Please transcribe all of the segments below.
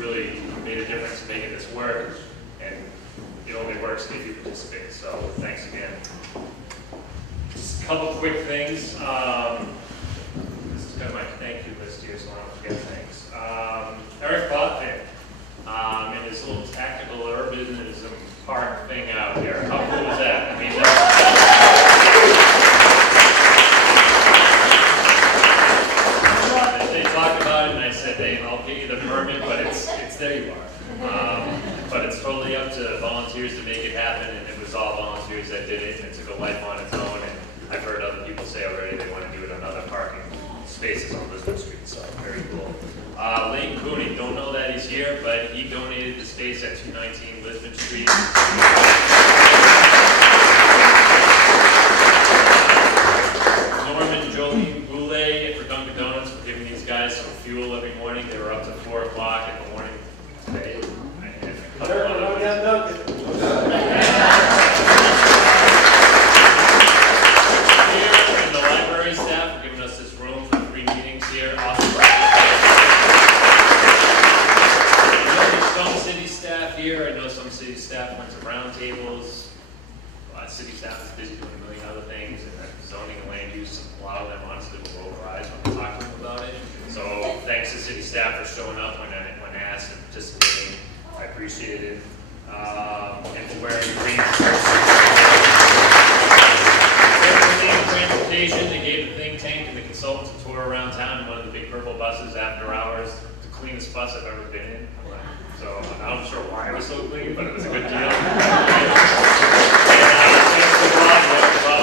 really made a difference in making this work, and it only works if you participate. So thanks again. Just a couple quick things. This is kind of my thank you list here, so I don't forget things. Eric Botman, in his little tactical urbanism park thing out here. How cool was that? I mean, they talked about it, and I said, "Hey, I'll get you the permit, but it's there you are." But it's totally up to volunteers to make it happen, and it was all volunteers that did it, and it took a life on its own. And I've heard other people say already they want to do it on other parking spaces on Lewiston Street, so very cool. Lane Cooney, don't know that he's here, but he donated the space at 219 Lisbon Street. Norman Jolene Boulay for Dunkin' Donuts for giving these guys some fuel every morning. They were up to 4 o'clock in the morning today. And the library staff for giving us this room for 3 meetings here. Awesome. Some city staff here. I know some city staff went to roundtables. City staff is busy doing a million other things, and zoning and land use, a lot of them honestly will roll their eyes when we talk to them about it. So thanks to city staff for showing up when asked and participating. I appreciate it. And for wearing green shirts. Transportation, they gave the think tank and the consultants a tour around town in one of the big purple buses after hours. The cleanest bus I've ever been in. So I'm not sure why it was so clean, but it was a good deal. Thanks to Rob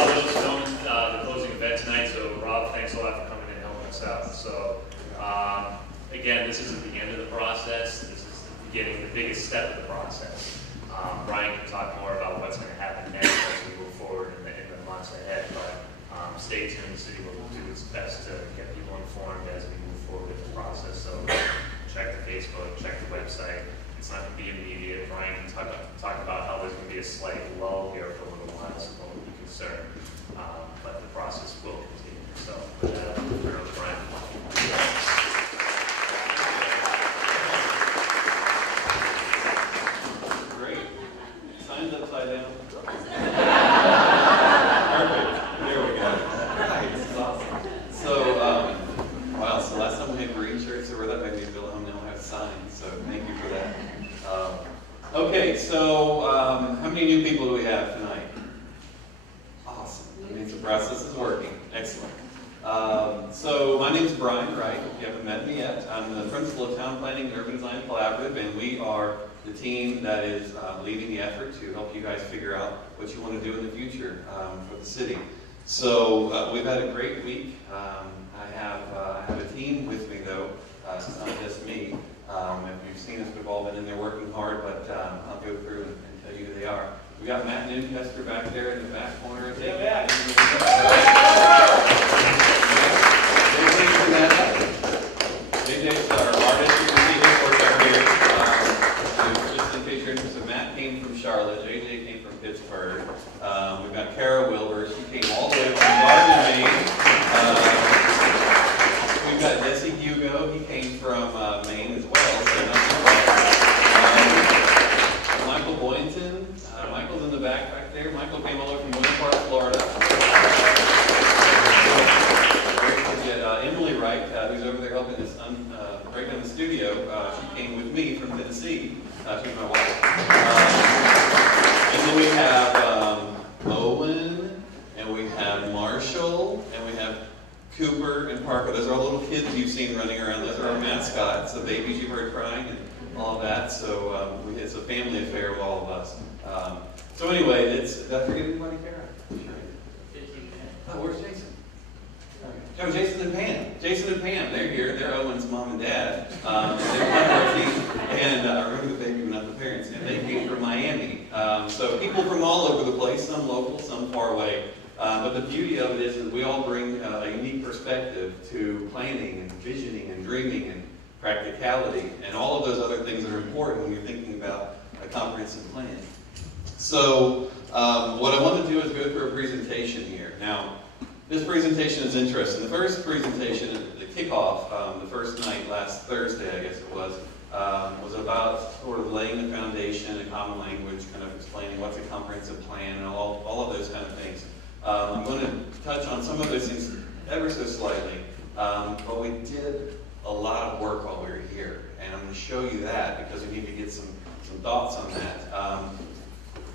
Lewiston, the closing event tonight. So Rob, thanks a lot for coming in and helping us out. So again, this isn't the end of the process. This is the beginning, the biggest step of the process. Brian can talk more about what's going to happen next as we move forward in the months ahead. But stay tuned. The city will do its best to get people informed as we move forward with the process. So check the Facebook, check the website. It's not going to be immediate. Brian can talk about how there's going to be a slight lull here for a little while, so don't be concerned. But the process will continue. So with that, I'll turn it over to Brian. Great. Signs upside down. Perfect. There we go. Right. This is awesome. So, wow, so last time we had green shirts over that, maybe Bill Home now have signs, so thank you for that. Okay, so how many new people do we have tonight? Awesome. That means the process is working. Excellent. So my name is Brian Wright. If you haven't met me yet, I'm the principal of Town Planning and Urban Design Collaborative, and we are the team that is leading the effort to help you guys figure out what you want to do in the future for the city. So we've had a great week. I have a team with me though. It's not just me. If you've seen us, we've all been in there working hard, but I'll go through and tell you who they are. We got Matt Newcastle back there in the back corner. JJ's our artist. You can see his work up here. Just in case you're interested, Matt came from Charlotte. JJ came from Pittsburgh. We've got Kara Wilbur. She came all the way from Garden, Maine. We've got Jesse Hugo. He came from Maine as well. So Michael Boynton. Michael's in the back right there. Michael came all over from Winter Park, Florida. Emily Wright, who's over there helping us break down the studio. She came with me from Tennessee. She's my wife. And then we have Owen, and we have Marshall, and we have Cooper and Parker. Those are all little kids you've seen running around. Those are our mascots, the babies you heard crying and all of that. So it's a family affair with all of us. So anyway, did I forget anybody, Kara? Oh, where's Jason? Oh, Jason and Pam. Jason and Pam, they're here. They're Owen's mom and dad. They're part of our team. And I remember the baby, but not the parents. And they came from Miami. So people from all over the place, some local, some far away. But the beauty of it is that we all bring a unique perspective to planning and visioning and dreaming and practicality and all of those other things that are important when you're thinking about a comprehensive plan. So what I want to do is go through a presentation here. Now, this presentation is interesting. The first presentation, the kickoff, the first night, last Thursday, I guess it was laying the foundation, a common language, kind of explaining what's a comprehensive plan, and all of those kind of things. I'm going to touch on some of those things ever so slightly, but we did a lot of work while we were here, and I'm going to show you that because we need to get some thoughts on that.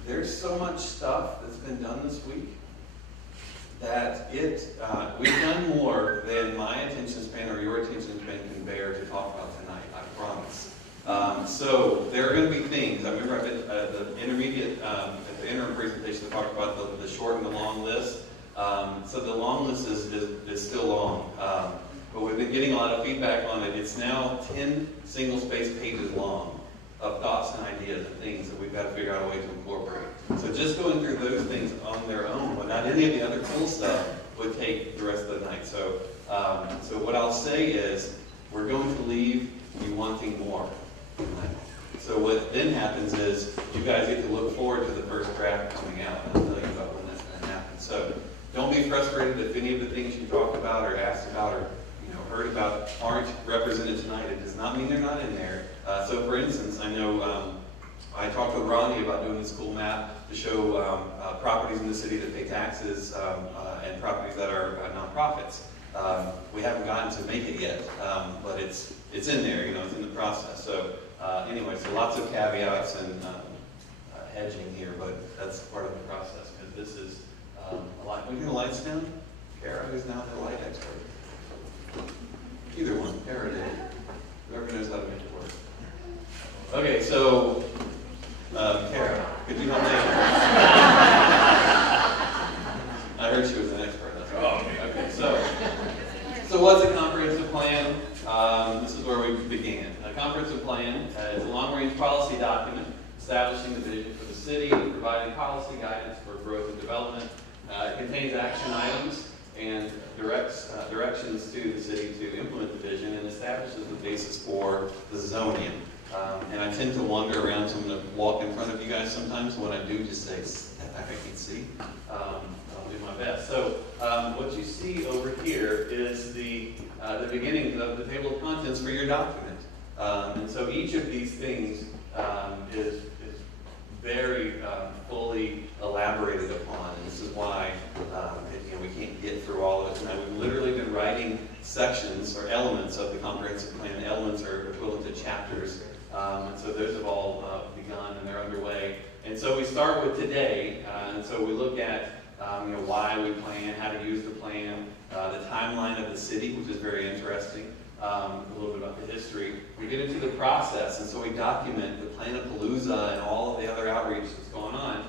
There's so much stuff that's been done this week that we've done more than my attention span or your attention span can bear to talk about tonight, I promise. So there are going to be things. I remember I've been at the intermediate, at the interim presentation, I talked about the short and the long list. So the long list is still long, but we've been getting a lot of feedback on it. It's now 10 single-space pages long of thoughts and ideas and things that we've got to figure out a way to incorporate. So just going through those things on their own, without any of the other cool stuff, would take the rest of the night. So, so what I'll say is, we're going to leave you wanting more tonight. So what then happens is, you guys get to look forward to the first draft coming out, and I'll tell you about when that's going to happen. So don't be frustrated if any of the things you talked about or asked about or heard about aren't represented tonight. It does not mean they're not in there. So for instance, I know I talked with Ronnie about doing this cool map to show properties in the city that pay taxes and properties that are nonprofits. We haven't gotten to make it yet, but it's in there, it's in the process. So anyway, so lots of caveats and hedging here, but that's part of the process because this is a lot. Can we get the lights down? Kara, who's now the light expert? Either one, Kara did. Whoever knows how to make it work. Okay, so Kara, could you help me? I heard she was an expert. That's right. Okay, so what's a comprehensive plan? This is where we began. A comprehensive plan is a long-range policy document establishing the vision for the city, providing policy guidance for growth and development. It contains action items and directions to the city to implement the vision and establishes the basis for the zoning. And I tend to wander around, so I'm going to walk in front of you guys sometimes. When I do, just say, step back, I can't see. I'll do my best. So what you see over here is the beginning of the table of contents for your document. And so each of these things is very fully elaborated upon, and this is why we can't get through all of it tonight. We've literally been writing sections or elements of the comprehensive plan. The elements are equivalent to chapters, and so those have all begun and they're underway. And so we start with today, and so we look at why we plan, how to use the plan, the timeline of the city, which is very interesting. A little bit about the history. We get into the process, and so we document the PLANAPALOOZA and all of the other outreach that's going on.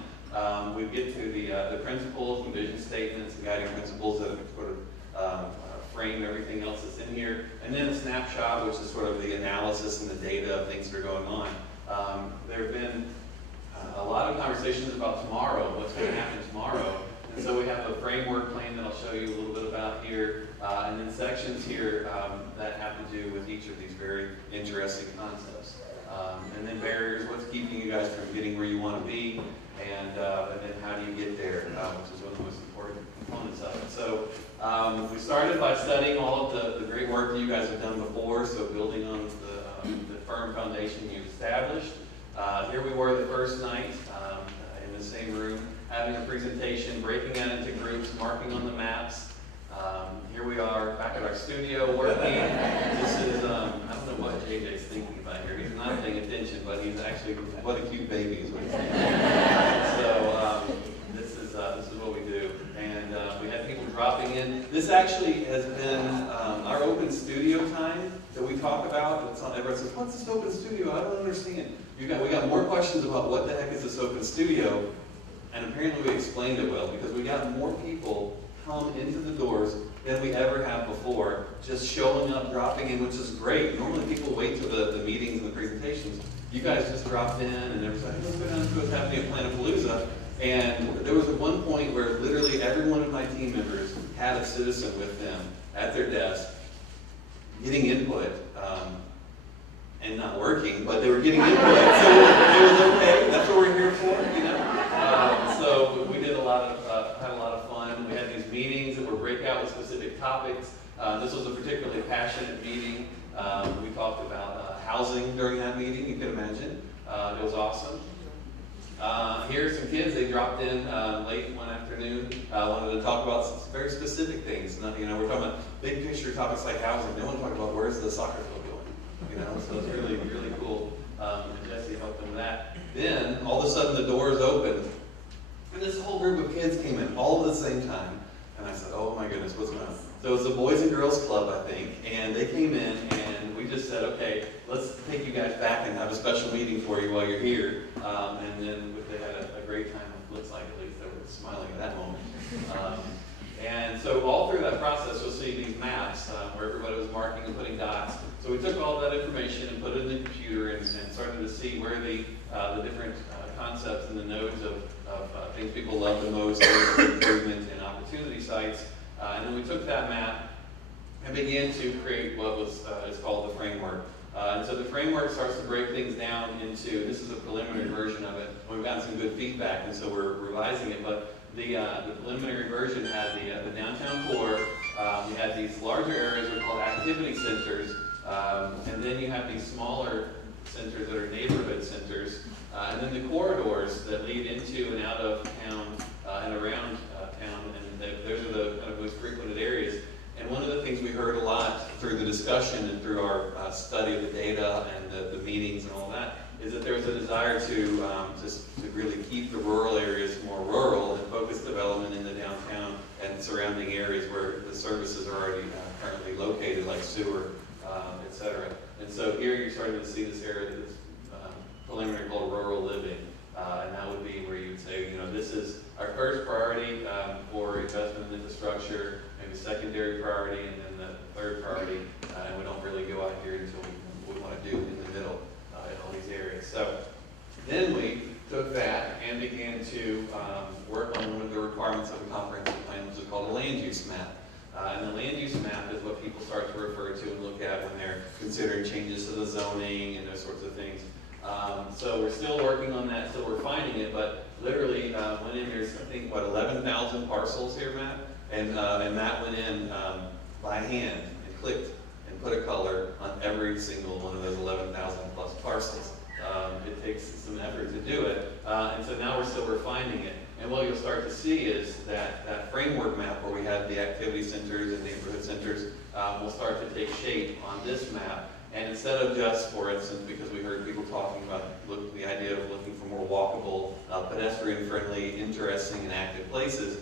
We get to the principles and vision statements and guiding principles that have sort of frame everything else that's in here. And then a snapshot, which is sort of the analysis and the data of things that are going on. There have been a lot of conversations about tomorrow, what's going to happen tomorrow. And so we have a framework plan that I'll show you a little bit about here, and then sections here that have to do with each of these very interesting concepts. And then barriers, what's keeping you guys from getting where you want to be, and then how do you get there, which is one of the most important components of it. So we started by studying all of the great work that you guys have done before, so building on the firm foundation you've established. Here we were the first night in the same room, having a presentation, breaking out into groups, marking on the maps. Here we are back at our studio working. This is, I don't know what JJ's thinking about here. He's not paying attention, but he's actually, what a cute baby is what he's saying. So this is what we do. And we had people dropping in. This actually has been our open studio time that we talk about. It's not, everyone says, what's this open studio? I don't understand. We got more questions about what the heck is this open studio. And apparently we explained it well, because we got more people come into the doors than we ever have before, just showing up, dropping in, which is great. Normally people wait till the meetings and the presentations. You guys just dropped in, and everyone's like, let's go down and see what's happening at PLANAPALOOZA. And there was one point where literally every one of my team members had a citizen with them at their desk, getting input, and not working, but they were getting input, so it was okay. That's what we're here for, So we did had a lot of fun. We had these meetings that were breakout with specific topics. This was a particularly passionate meeting. We talked about housing during that meeting, you can imagine. It was awesome. Here's some kids. They dropped in late one afternoon. Wanted to talk about some very specific things. You know, we're talking about big picture topics like housing. They want to talk about where's the soccer field going. You know, so it's really, really cool. And Jesse helped them with that. Then all of a sudden the doors opened, and this whole group of kids came in all at the same time. And I said, "Oh my goodness, what's going on?" So it was the Boys and Girls Club, I think, and they came in, and we just said, "Okay, let's take you guys back and have a special meeting for you while you're here." And then they had a great time. It looks like, at least they were smiling at that moment. And so all through that process, you'll see these maps where everybody was marking and putting dots. So we took all that information and put it in the computer and started to see where the different concepts and the nodes of things people love the most, improvement and opportunity sites. And then we took that map and began to create what is called the framework. And so the framework starts to break things down into, this is a preliminary version of it. We've gotten some good feedback, and so we're revising it. But the preliminary version had the downtown core. You had these larger areas that are called activity centers. And then you have these smaller centers that are neighborhood centers. And then the corridors that lead into and out of town and around town. And those are the kind of most frequented areas. And one of the things we heard a lot through the discussion and through our study of the data and the meetings and all that is that there was a desire to really keep the rural areas more rural and focus development in the downtown and surrounding areas where the services are already currently located, like sewer, et cetera. And so here you're starting to see this area that's preliminary called rural living. And that would be where you would say, you know, this is our first priority for investment in infrastructure, maybe secondary priority, and then the third priority. And we don't really go out here until we want to do in the middle in all these areas. So then we took that and began to work on one of the requirements of a comprehensive plan, which is called a land use map. And the land use map is what people start to refer to and look at when they're considering changes to the zoning and those sorts of things. So we're still working on that, still refining it, but literally went in, there's I think, what, 11,000 parcels here, Matt? And Matt went in by hand and clicked and put a color on every single one of those 11,000 plus parcels. It takes some effort to do it, and so now we're still refining it. And what you'll start to see is that framework map where we have the activity centers and neighborhood centers will start to take shape on this map. And instead of just, for instance, because we heard people talking about the idea of looking for more walkable, pedestrian-friendly, interesting, and active places,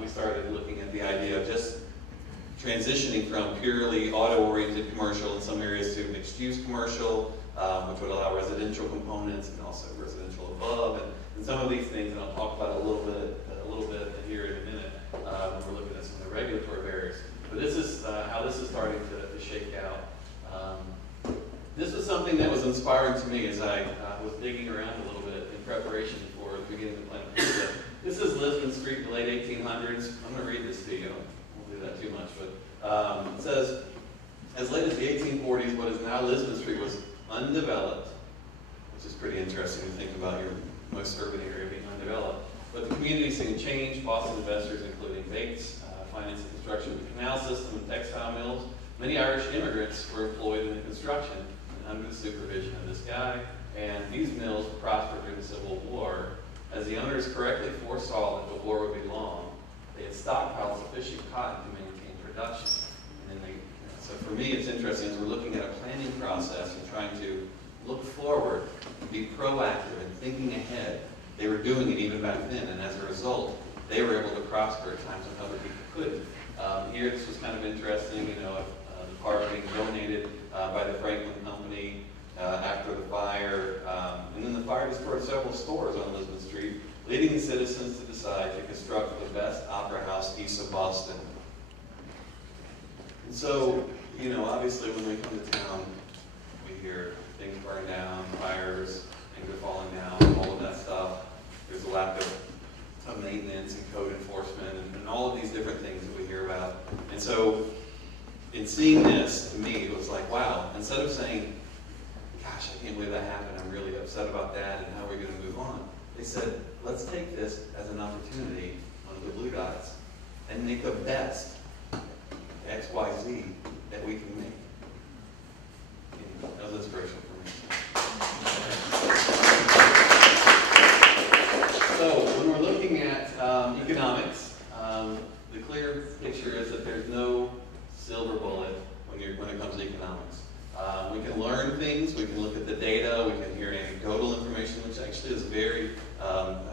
we started looking at the idea of just transitioning from purely auto-oriented commercial in some areas to mixed-use commercial, which would allow residential components and also residential above, and some of these things, and I'll talk about a little bit here in a minute when we're looking at some of the regulatory barriers. But this is how this is starting to shake out. This was something that was inspiring to me as I was digging around a little bit in preparation for the beginning of PLANAPALOOZA. This is Lisbon Street in the late 1800s. I'm going to read this to you. I won't do that too much, but it says, as late as the 1840s, what is now Lisbon Street was undeveloped, which is pretty interesting to think about your most urban area being undeveloped. But the community seeing change. Boston investors, including Bates, financed the construction of the canal system and textile mills. Many Irish immigrants were employed in the construction under the supervision of this guy, and these mills prospered during the Civil War. As the owners correctly foresaw that the war would be long, they had stockpiled sufficient cotton to maintain production. And then so for me, it's interesting as we're looking at a planning process and trying to look forward, be proactive, and thinking ahead. They were doing it even back then, and as a result, they were able to prosper at times when other people couldn't. Here, this was kind of interesting, you know, the park being donated by the Franklin Company after the fire. And then the fire destroyed several stores on Lisbon Street, leading the citizens to decide to construct the best opera house east of Boston. And so, you know, obviously when we come to town, we hear things burn down, fires, things are falling down, all of that stuff. There's a lack of maintenance and code enforcement and all of these different things that we hear about. And so in seeing this, to me, it was like, wow, instead of saying, gosh, I can't believe that happened, I'm really upset about that, and how are we going to move on? They said, let's take this as an opportunity, one of the blue dots, and make the best X, Y, Z that we can make. That was inspirational for me. hear anecdotal information, which actually is very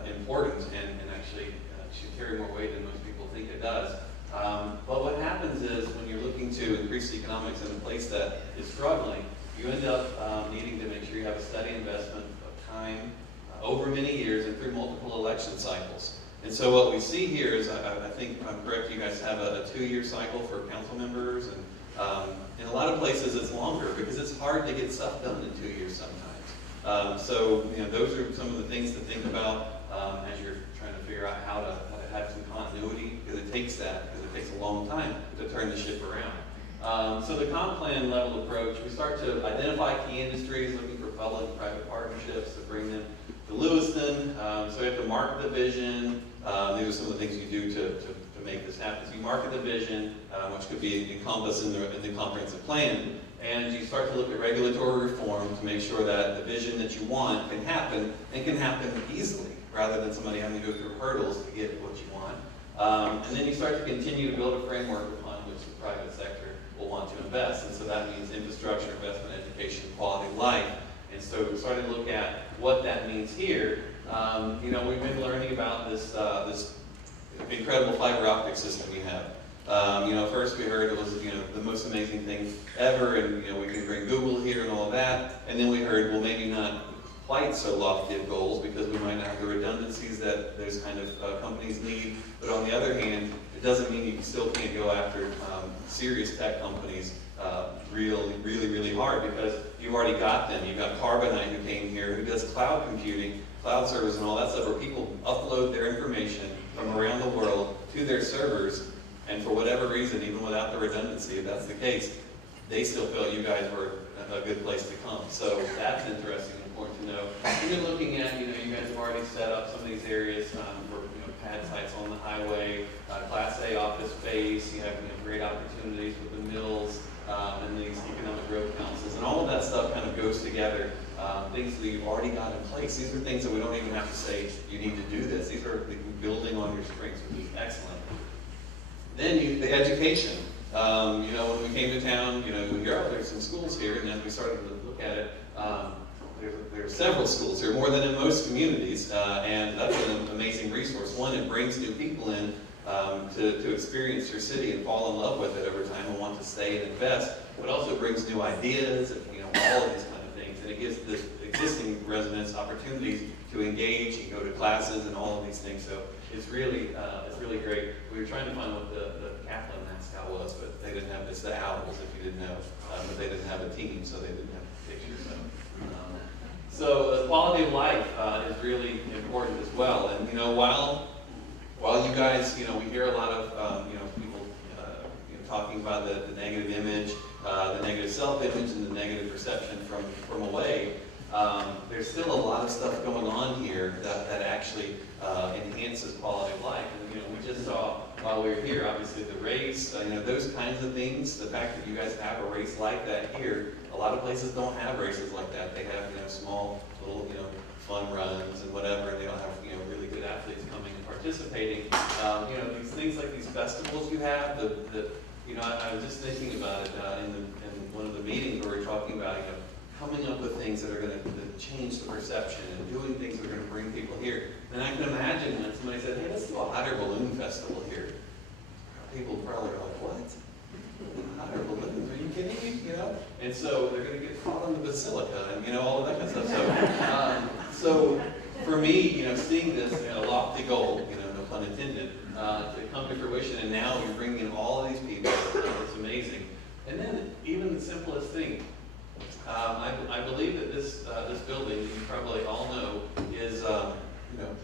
important and actually should carry more weight than most people think it does. But what happens is when you're looking to increase the economics in a place that is struggling, you end up needing to make sure you have a steady investment of time over many years and through multiple election cycles. And so what we see here is, I think, if I'm correct, you guys have a 2-year cycle for council members, and in a lot of places it's longer because it's hard to get stuff done in 2 years sometimes. So those are some of the things to think about as you're trying to figure out how to have some continuity, because it takes a long time to turn the ship around. So the comp plan level approach, we start to identify key industries, looking for public and private partnerships to bring them to Lewiston. So we have to market the vision. These are some of the things you do to make this happen. So you market the vision, which could be encompassed in the comprehensive plan, and you start to look at regulatory reform to make sure that the vision that you want can happen, and can happen easily, rather than somebody having to go through hurdles to get what you want. And then you start to continue to build a framework upon which the private sector will want to invest. And so that means infrastructure, investment, education, quality of life. And so we started to look at what that means here. We've been learning about this incredible fiber optic system we have. First we heard it was, the most amazing thing ever, and, we can bring Google here and all of that. And then we heard, well, maybe not quite so lofty of goals, because we might not have the redundancies that those kind of companies need. But on the other hand, it doesn't mean you still can't go after serious tech companies really hard, because you've already got them. You've got Carbonite, who came here, who does cloud computing, cloud service and all that stuff, where people upload their information from around the world to their servers, and for whatever reason, even without the redundancy, if that's the case, they still feel you guys were a good place to come. So that's interesting and important to know. Even looking at, you guys have already set up some of these areas for pad sites on the highway, Class A office space. You have great opportunities with the mills and these economic growth councils, and all of that stuff kind of goes together. Things that you've already got in place. These are things that we don't even have to say you need to do this. These are building on your strengths, which is excellent. Then the education. When we came to town, we hear, oh, there's some schools here, and as we started to look at it, there are several schools here, more than in most communities, and that's an amazing resource. One, it brings new people in to experience your city and fall in love with it over time and want to stay and invest, but also brings new ideas and all of these kind of things, and it gives the existing residents opportunities to engage and go to classes and all of these things. So it's really great. We were trying to find what the Kaplan mascot was, but they didn't have, it's the Owls, if you didn't know, but they didn't have a team, so they didn't have pictures. So the quality of life is really important as well. And while you guys, we hear a lot of people talking about the negative image, the negative self-image, and the negative perception from away. There's still a lot of stuff going on here that actually enhances quality of life. And we just saw while we were here, obviously the race, those kinds of things. The fact that you guys have a race like that here, a lot of places don't have races like that. They have small little fun runs and whatever, and they don't have really good athletes coming and participating. These things like these festivals you have. I was just thinking about it in one of the meetings where we were talking about coming up with things that are going to change the perception and doing things that are going to bring people here. And I can imagine when somebody said, hey, let's do a hot air balloon festival here. People probably are like, what? Hot air balloons? Are you kidding me? And so they're going to get caught on the basilica and all of that kind of stuff. So for me, seeing this lofty goal, no pun intended, to come to fruition, and now you're bringing in all of these people, it's amazing. And then even the simplest thing, I believe that this building, you probably all know, is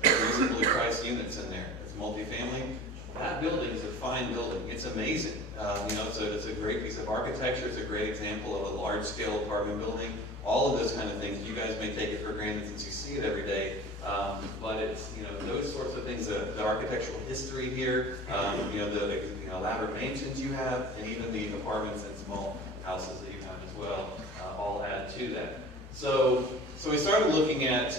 reasonably priced units in there. It's multifamily. That building is a fine building. It's amazing. So it's a great piece of architecture. It's a great example of a large-scale apartment building. All of those kind of things, you guys may take it for granted since you see it every day. But it's those sorts of things, the architectural history here, the elaborate mansions you have, and even the apartments and small houses that you have as well, all add to that. So we started looking at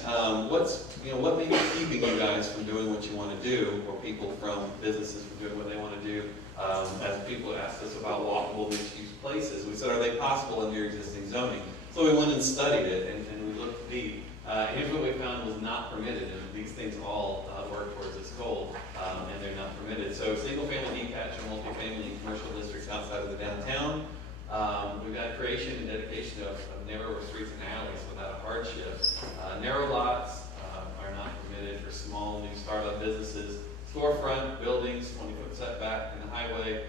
what may be keeping you guys from doing what you want to do, or people from businesses from doing what they want to do. As people asked us about walkable mixed-use places, we said, are they possible in your existing zoning? So we went and studied it, and we looked deep. Here's what we found was not permitted, and these things all work towards this goal, and they're not permitted. So single-family detached or multifamily commercial districts outside of the downtown. We've got creation and dedication of narrower streets and alleys without a hardship. Narrow lots are not permitted for small new startup businesses. Storefront buildings, 20-foot setback in the highway.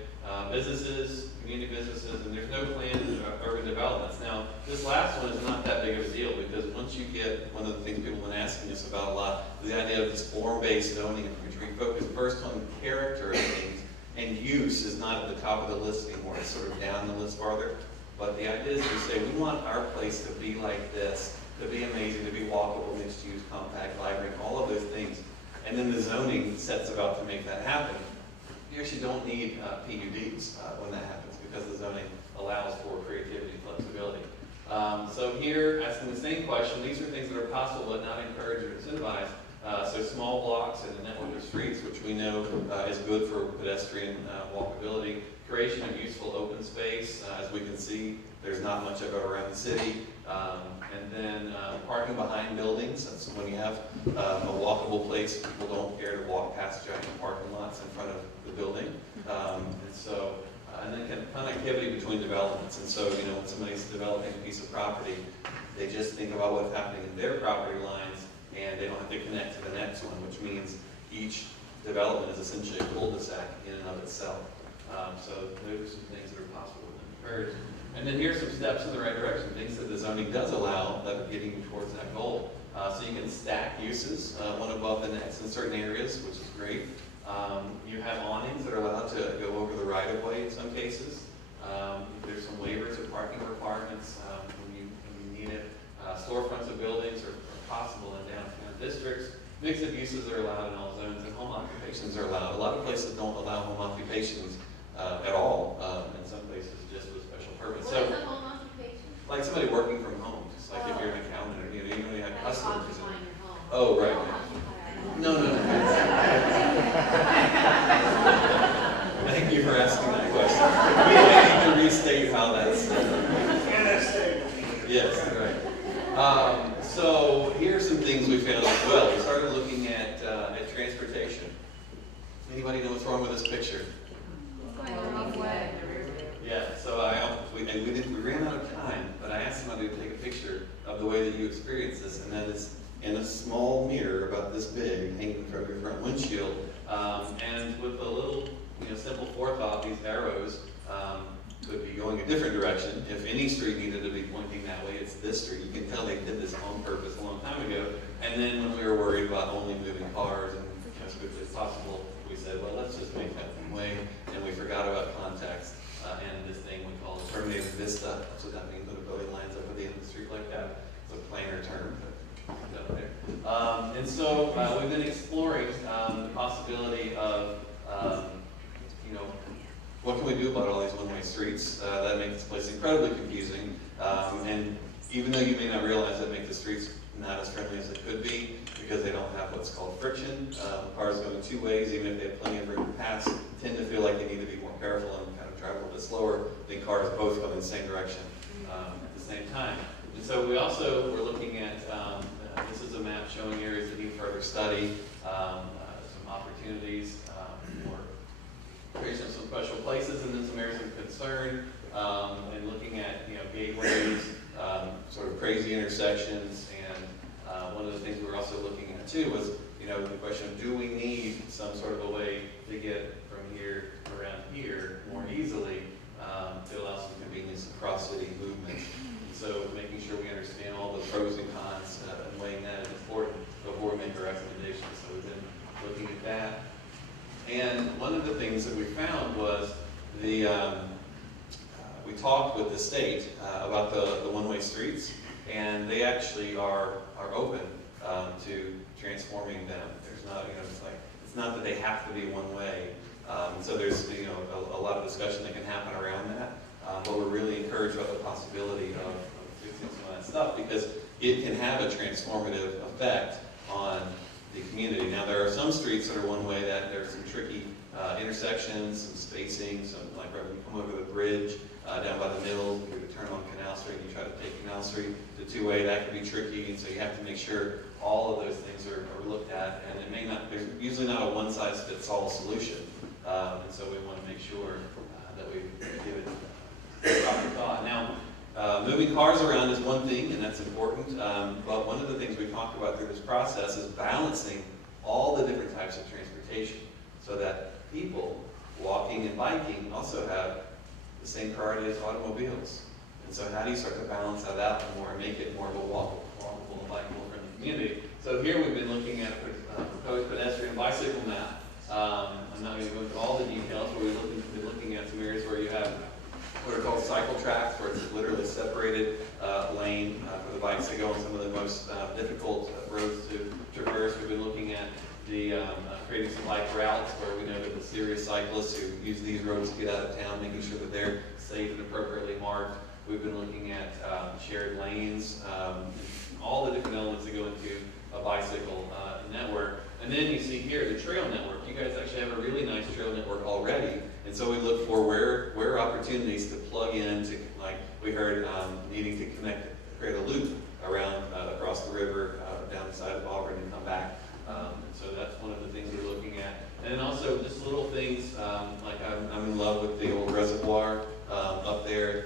Businesses, community businesses, and there's no planned urban developments. Now, this last one is not that big of a deal because once you get, one of the things people have been asking us about a lot, is the idea of this form-based zoning, which we focus first on the character of things, and use is not at the top of the list anymore, it's sort of down the list farther. But the idea is to say, we want our place to be like this, to be amazing, to be walkable, mixed-use, compact, vibrant, all of those things. And then the zoning sets about to make that happen. You actually don't need PUDs when that happens because the zoning allows for creativity and flexibility. So here, asking the same question, these are things that are possible but not encouraged or incentivized. So small blocks and a network of streets, which we know is good for pedestrian walkability. Creation of useful open space. As we can see, there's not much of it around the city. And then parking behind buildings. That's when you have a walkable place. People don't care to walk past giant parking lots in front of the building. And then connectivity between developments. And so, you know, when somebody's developing a piece of property, they just think about what's happening in their property lines, and they don't have to connect to the next one, which means each development is essentially a cul-de-sac in and of itself. So those are some things that are possible and encouraged. And then here's some steps in the right direction, things that the zoning does allow that are getting towards that goal. So you can stack uses, one above the next in certain areas, which is great. You have awnings that are allowed to go over the right-of-way in some cases. There's some waivers of parking requirements when you need it. Storefronts of buildings are possible in downtown districts. Mix of uses are allowed in all zones, and home occupations are allowed. A lot of places don't allow home occupations at all. In some places, just with special permits. What is a home occupation? Like somebody working from home, just like if you're an accountant or you know you have customers. Occupying your home. Oh, right. No. Thank you for asking that question. We might need to restate how that's Yes, right. So here are some things we found as well. We started looking at transportation. Anybody know what's wrong with this picture? It's going the wrong way. Yeah, so we ran out of time, but I asked somebody to take a picture of the way that you experience this, and then it's in a small mirror about this big, hanging from your front windshield, and with a little, simple forethought, these arrows could be going a different direction. If any street needed to be pointing that way, it's this street. You can tell they did this on purpose a long time ago. And then when we were worried about only moving cars and as quickly as possible, we said, well, let's just make that one way, and we forgot about context. And this thing we call terminated vista. That's what that means when a building lines up at the end of the street like that. It's a planar term, but down there. And so we've been exploring the possibility of, what can we do about all these one-way streets? That makes this place incredibly confusing. And even though you may not realize that make the streets not as friendly as they could be, because they don't have what's called friction. Cars going two ways, even if they have plenty of room to pass, tend to feel like they need to be more careful and kind of drive a little bit slower than cars both go in the same direction at the same time. And so we also were looking at, this is a map showing areas that need further study, some opportunities for creation of some special places, and then some areas of concern, and looking at gateways, sort of crazy intersections, and one of the things we were also looking at too was the question of, do we need some sort of a way to get from here around here more easily to allow some convenience of cross-city movement. And so making sure we understand all the pros and cons and weighing that is important before we make our recommendations. So we've been looking at that. And one of the things that we found was we talked with the state about the one-way streets, and they actually are open to transforming them. There's not, it's not that they have to be one way. So there's, a lot of discussion that can happen around that. But we're really encouraged about the possibility of fixing some of that stuff because it can have a transformative effect on the community. Now there are some streets that are one way that there's some tricky intersections, some spacing, some like when you come over the bridge down by the middle, you're to turn on Canal Street, you try to take Canal Street to two-way, that can be tricky, and so you have to make sure all of those things are looked at, and it may not, there's usually not a one-size-fits-all solution, and so we want to make sure that we give it proper thought. Now, moving cars around is one thing, and that's important, but one of the things we talked about through this process is balancing all the different types of transportation so that people walking and biking also have the same priority as automobiles. And so how do you start to balance that out more and make it more of a walkable and bikeable friendly community? So here we've been looking at a proposed pedestrian bicycle map. I'm not going to go into all the details, but we've been looking at some areas where you have what are called cycle tracks, where it's literally separated lane for the bikes to go on some of the most difficult roads to traverse. We've been looking at the creating some bike routes where we know that the serious cyclists who use these roads to get out of town, making sure that they're safe and appropriately marked. We've been looking at shared lanes, all the different elements that go into a bicycle network. And then you see here the trail network. You guys actually have a really nice trail network already. And so we look for where are opportunities to plug in to, like we heard, needing to connect, create a loop around across the river, down the side of Auburn and come back. And so that's one of the things we're looking at. And then also just little things, like I'm in love with the old reservoir up there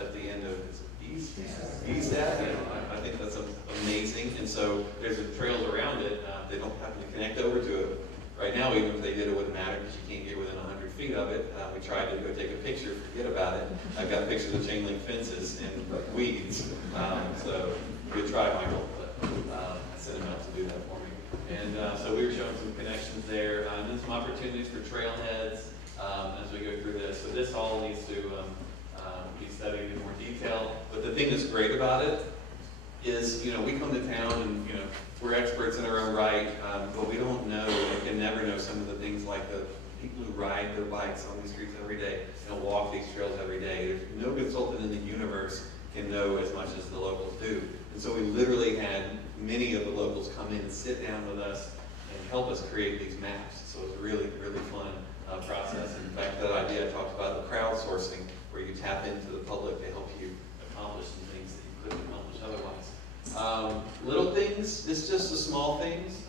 at the end of East Avenue. I think that's amazing. And so there's trails around it. They don't happen to connect over to it. Right now, even if they did, it wouldn't matter because you can't get within 100 feet of it. We tried to go take a picture, forget about it. I've got pictures of chain link fences and weeds. So good try, Michael, but I sent him out to do that for me. And so we were showing some connections there, and then some opportunities for trailheads as we go through this. So this all needs to be studied in more detail. But the thing that's great about it is, you know, we come to town and, you know, we're experts in our own right, but we don't know, we can never know some of the things like the people who ride their bikes on these streets every day, and walk these trails every day. There's no consultant in the universe can know as much as the locals do. And so we literally had many of the locals come in and sit down with us and help us create these maps. So it was a really, really fun process. And in fact, that idea I talked about, the crowdsourcing, where you tap into the public to help you accomplish some things that you couldn't accomplish otherwise. Little things, it's just the small things.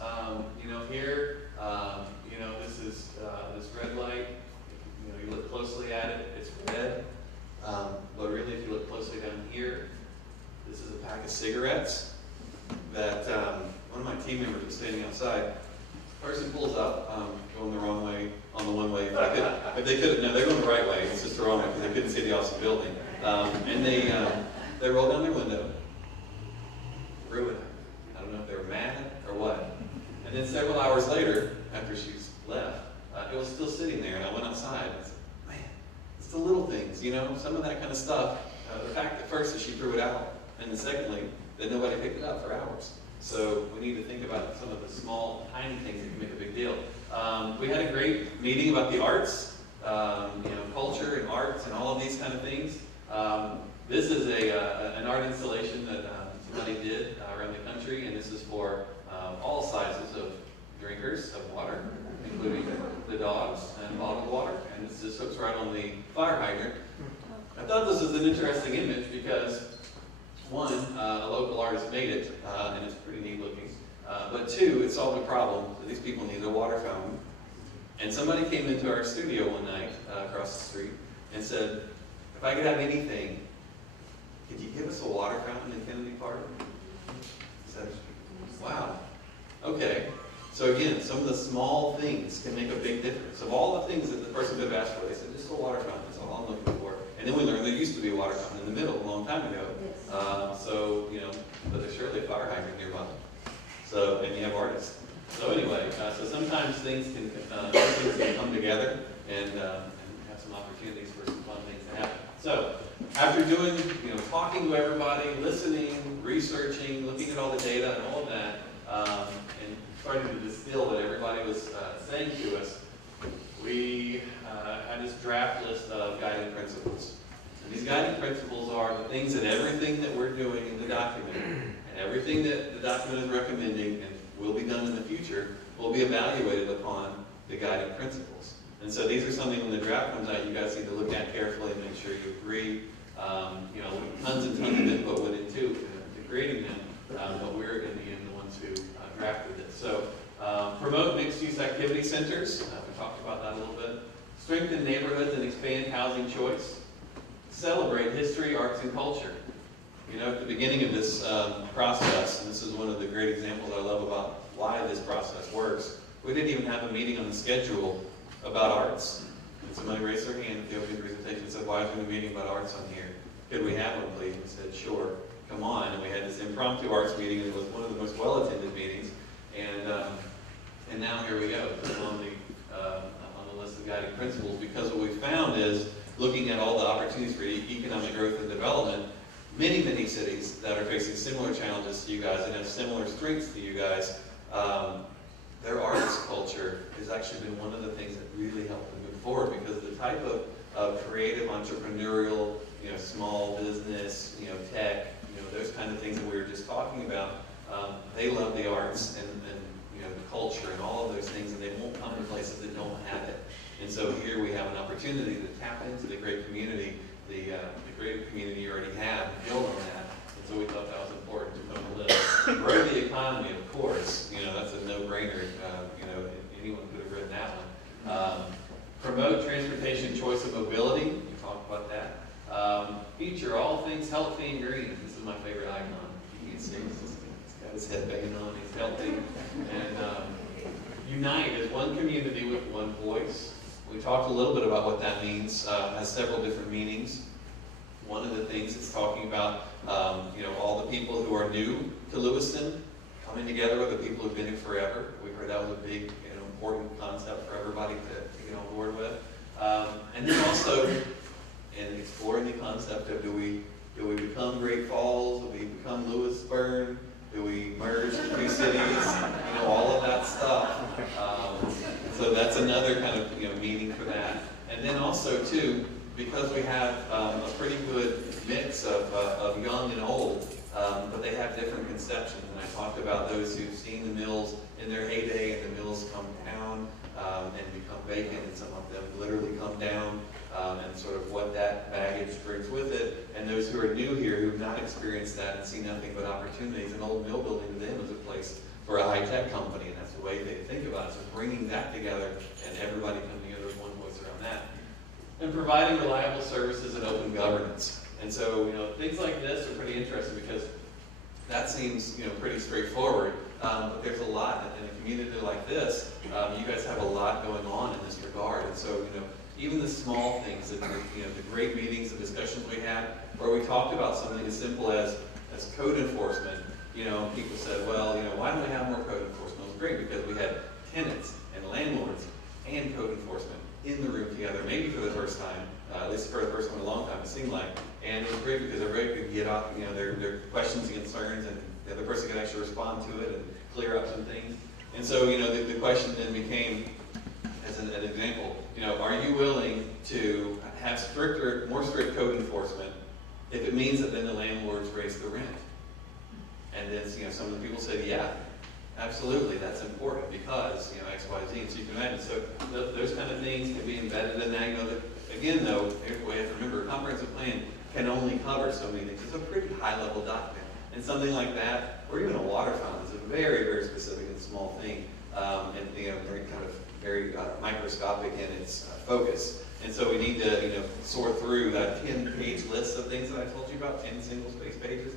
You know, here, you know, this is this red light. You know, you look closely at it, it's red. But really, if you look closely down here, this is a pack of cigarettes that one of my team members was standing outside. Person pulls up, going the wrong way on the one way. If they could, no, they're going the right way. It's just the wrong way because they couldn't see the opposite building. And they rolled down their window, threw it. I don't know if they were mad or what. And then several hours later, after she's left, it was still sitting there. And I went outside. And I said, man, it's the little things, you know, some of that kind of stuff. The fact that first that she threw it out, and then secondly, that nobody picked it up for hours. So we need to think about some of the small, tiny things that can make a big deal. We had a great meeting about the arts, you know, culture and arts and all of these kind of things. This is an art installation that somebody did around the country, and this is for all sizes of drinkers of water, including the dogs and bottled water. And this just hooks right on the fire hydrant. I thought this was an interesting image because, one, a local artist made it, and it's pretty neat looking. But two, it solved a problem. These people needed a water fountain. And somebody came into our studio one night across the street and said, if I could have anything, could you give us a water fountain in Kennedy Park? I said, wow, okay. So again, some of the small things can make a big difference. Of all the things that the person could have asked for, they said, just a water fountain is all I'm looking for. And then we learned there used to be a water fountain in the middle a long time ago. So, you know, but there's surely a fire hydrant nearby. So, and you have artists. So anyway, so sometimes things can come together and have some opportunities for some fun things to happen. So, after doing, you know, talking to everybody, listening, researching, looking at all the data and all of that, and starting to distill what everybody was saying to us, we had this draft list of guiding principles. And these guiding principles are the things that everything that we're doing in the document, and everything that the document is recommending, and will be done in the future, will be evaluated upon the guiding principles. And so these are something when the draft comes out, you guys need to look at carefully and make sure you agree. You know, tons and tons of input went into creating them, but we're in the end the ones who drafted it. So promote mixed-use activity centers. We talked about that a little bit. Strengthen neighborhoods and expand housing choice. Celebrate history, arts, and culture. You know, at the beginning of this process, and this is one of the great examples I love about why this process works, we didn't even have a meeting on the schedule about arts. And somebody raised their hand at the opening presentation and said, why is there a meeting about arts on here? Could we have one, please? We said, sure, come on. And we had this impromptu arts meeting, and it was one of the most well-attended meetings. And now here we go. It's on the list of guiding principles, because what we found is, looking at all the opportunities for economic growth and development, many cities that are facing similar challenges to you guys and have similar strengths to you guys, their arts culture has actually been one of the things that really helped them move forward, because the type of creative, entrepreneurial, you know, small business, you know, tech, you know, those kind of things that we were just talking about, they love the arts and you know, the culture and all of those things, and they won't come to places that don't have it. And so here we have an opportunity to tap into the great community, the creative community you already have, and build on that. And so we thought that was important to put on the list. Grow the economy, of course. You know, that's a no-brainer. You know, anyone could have written that one. Promote transportation choice and mobility. We talked about that. Feature all things healthy and green. This is my favorite icon. You can see he's got his headband on. He's healthy. And unite as one community with one voice. We talked a little bit about what that means. Has several different meanings. One of the things it's talking about, you know, all the people who are new to Lewiston coming together with the people who've been here forever. We heard that was a big, you know, important concept for everybody to get on board with. And then also, in exploring the concept of do we become Great Falls? Do we become Lewisburn? Do we merge the two cities? You know, all of that stuff. So that's another kind of, you know, meaning for that. And then also too, because we have a pretty good mix of young and old, but they have different conceptions. And I talked about those who've seen the mills in their heyday, and the mills come down and become vacant, and some of them literally come down, and sort of what that baggage brings with it. And those who are new here, who've not experienced that and see nothing but opportunities. An old mill building to them is a place for a high-tech company, and that's the way they think about it. So bringing that together and everybody coming together with one voice around that. And providing reliable services and open governance. And so, you know, things like this are pretty interesting, because that seems, you know, pretty straightforward. But there's a lot in a community like this. You guys have a lot going on in this regard. And so, you know, even the small things, that, you know, the great meetings, the discussions we had, where we talked about something as simple as code enforcement. You know, people said, well, you know, why don't we have more code enforcement? It was great because we had tenants and landlords and code enforcement in the room together, maybe for the first time, at least for the first time in a long time, it seemed like. And it was great because everybody could get off, you know, their questions and concerns, and the other person could actually respond to it and clear up some things. And so, you know, the question then became, as an example, you know, are you willing to have more strict code enforcement if it means that then the landlords raise the rent? And then, you know, some of the people said, yeah, absolutely, that's important because, you know, X, Y, Z. And so you can imagine, so those kind of things can be embedded in that. You know, that, again, though, we have to remember, a comprehensive plan can only cover so many things. It's a pretty high-level document. And something like that, or even a water fountain, is a very, very specific and small thing, and, you know, very microscopic in its focus. And so we need to, you know, sort through that 10-page list of things that I told you about, 10 single-space pages.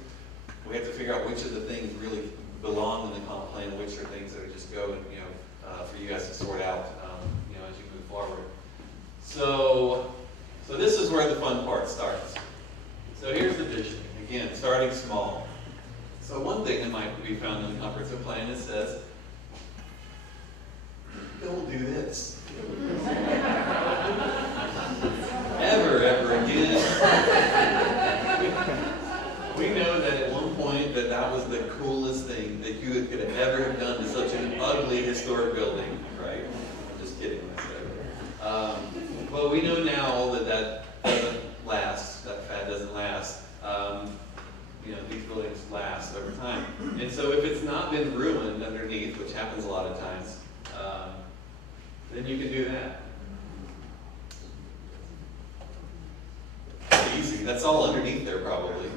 We have to figure out which of the things really belong in the comp plan, which are things that are just go and, you know, for you guys to sort out, you know, as you move forward. So this is where the fun part starts. So here's the vision. Again, starting small. So one thing that might be found in the comprehensive plan is says, don't do this. ever again. We know that at one point that was the coolest thing that you could have ever have done to such an ugly historic building, right? I'm just kidding when I say that. But we know now that doesn't last, that fad doesn't last. You know, these buildings last over time. And so if it's not been ruined underneath, which happens a lot of times, then you can do that. Easy. That's all underneath there, probably.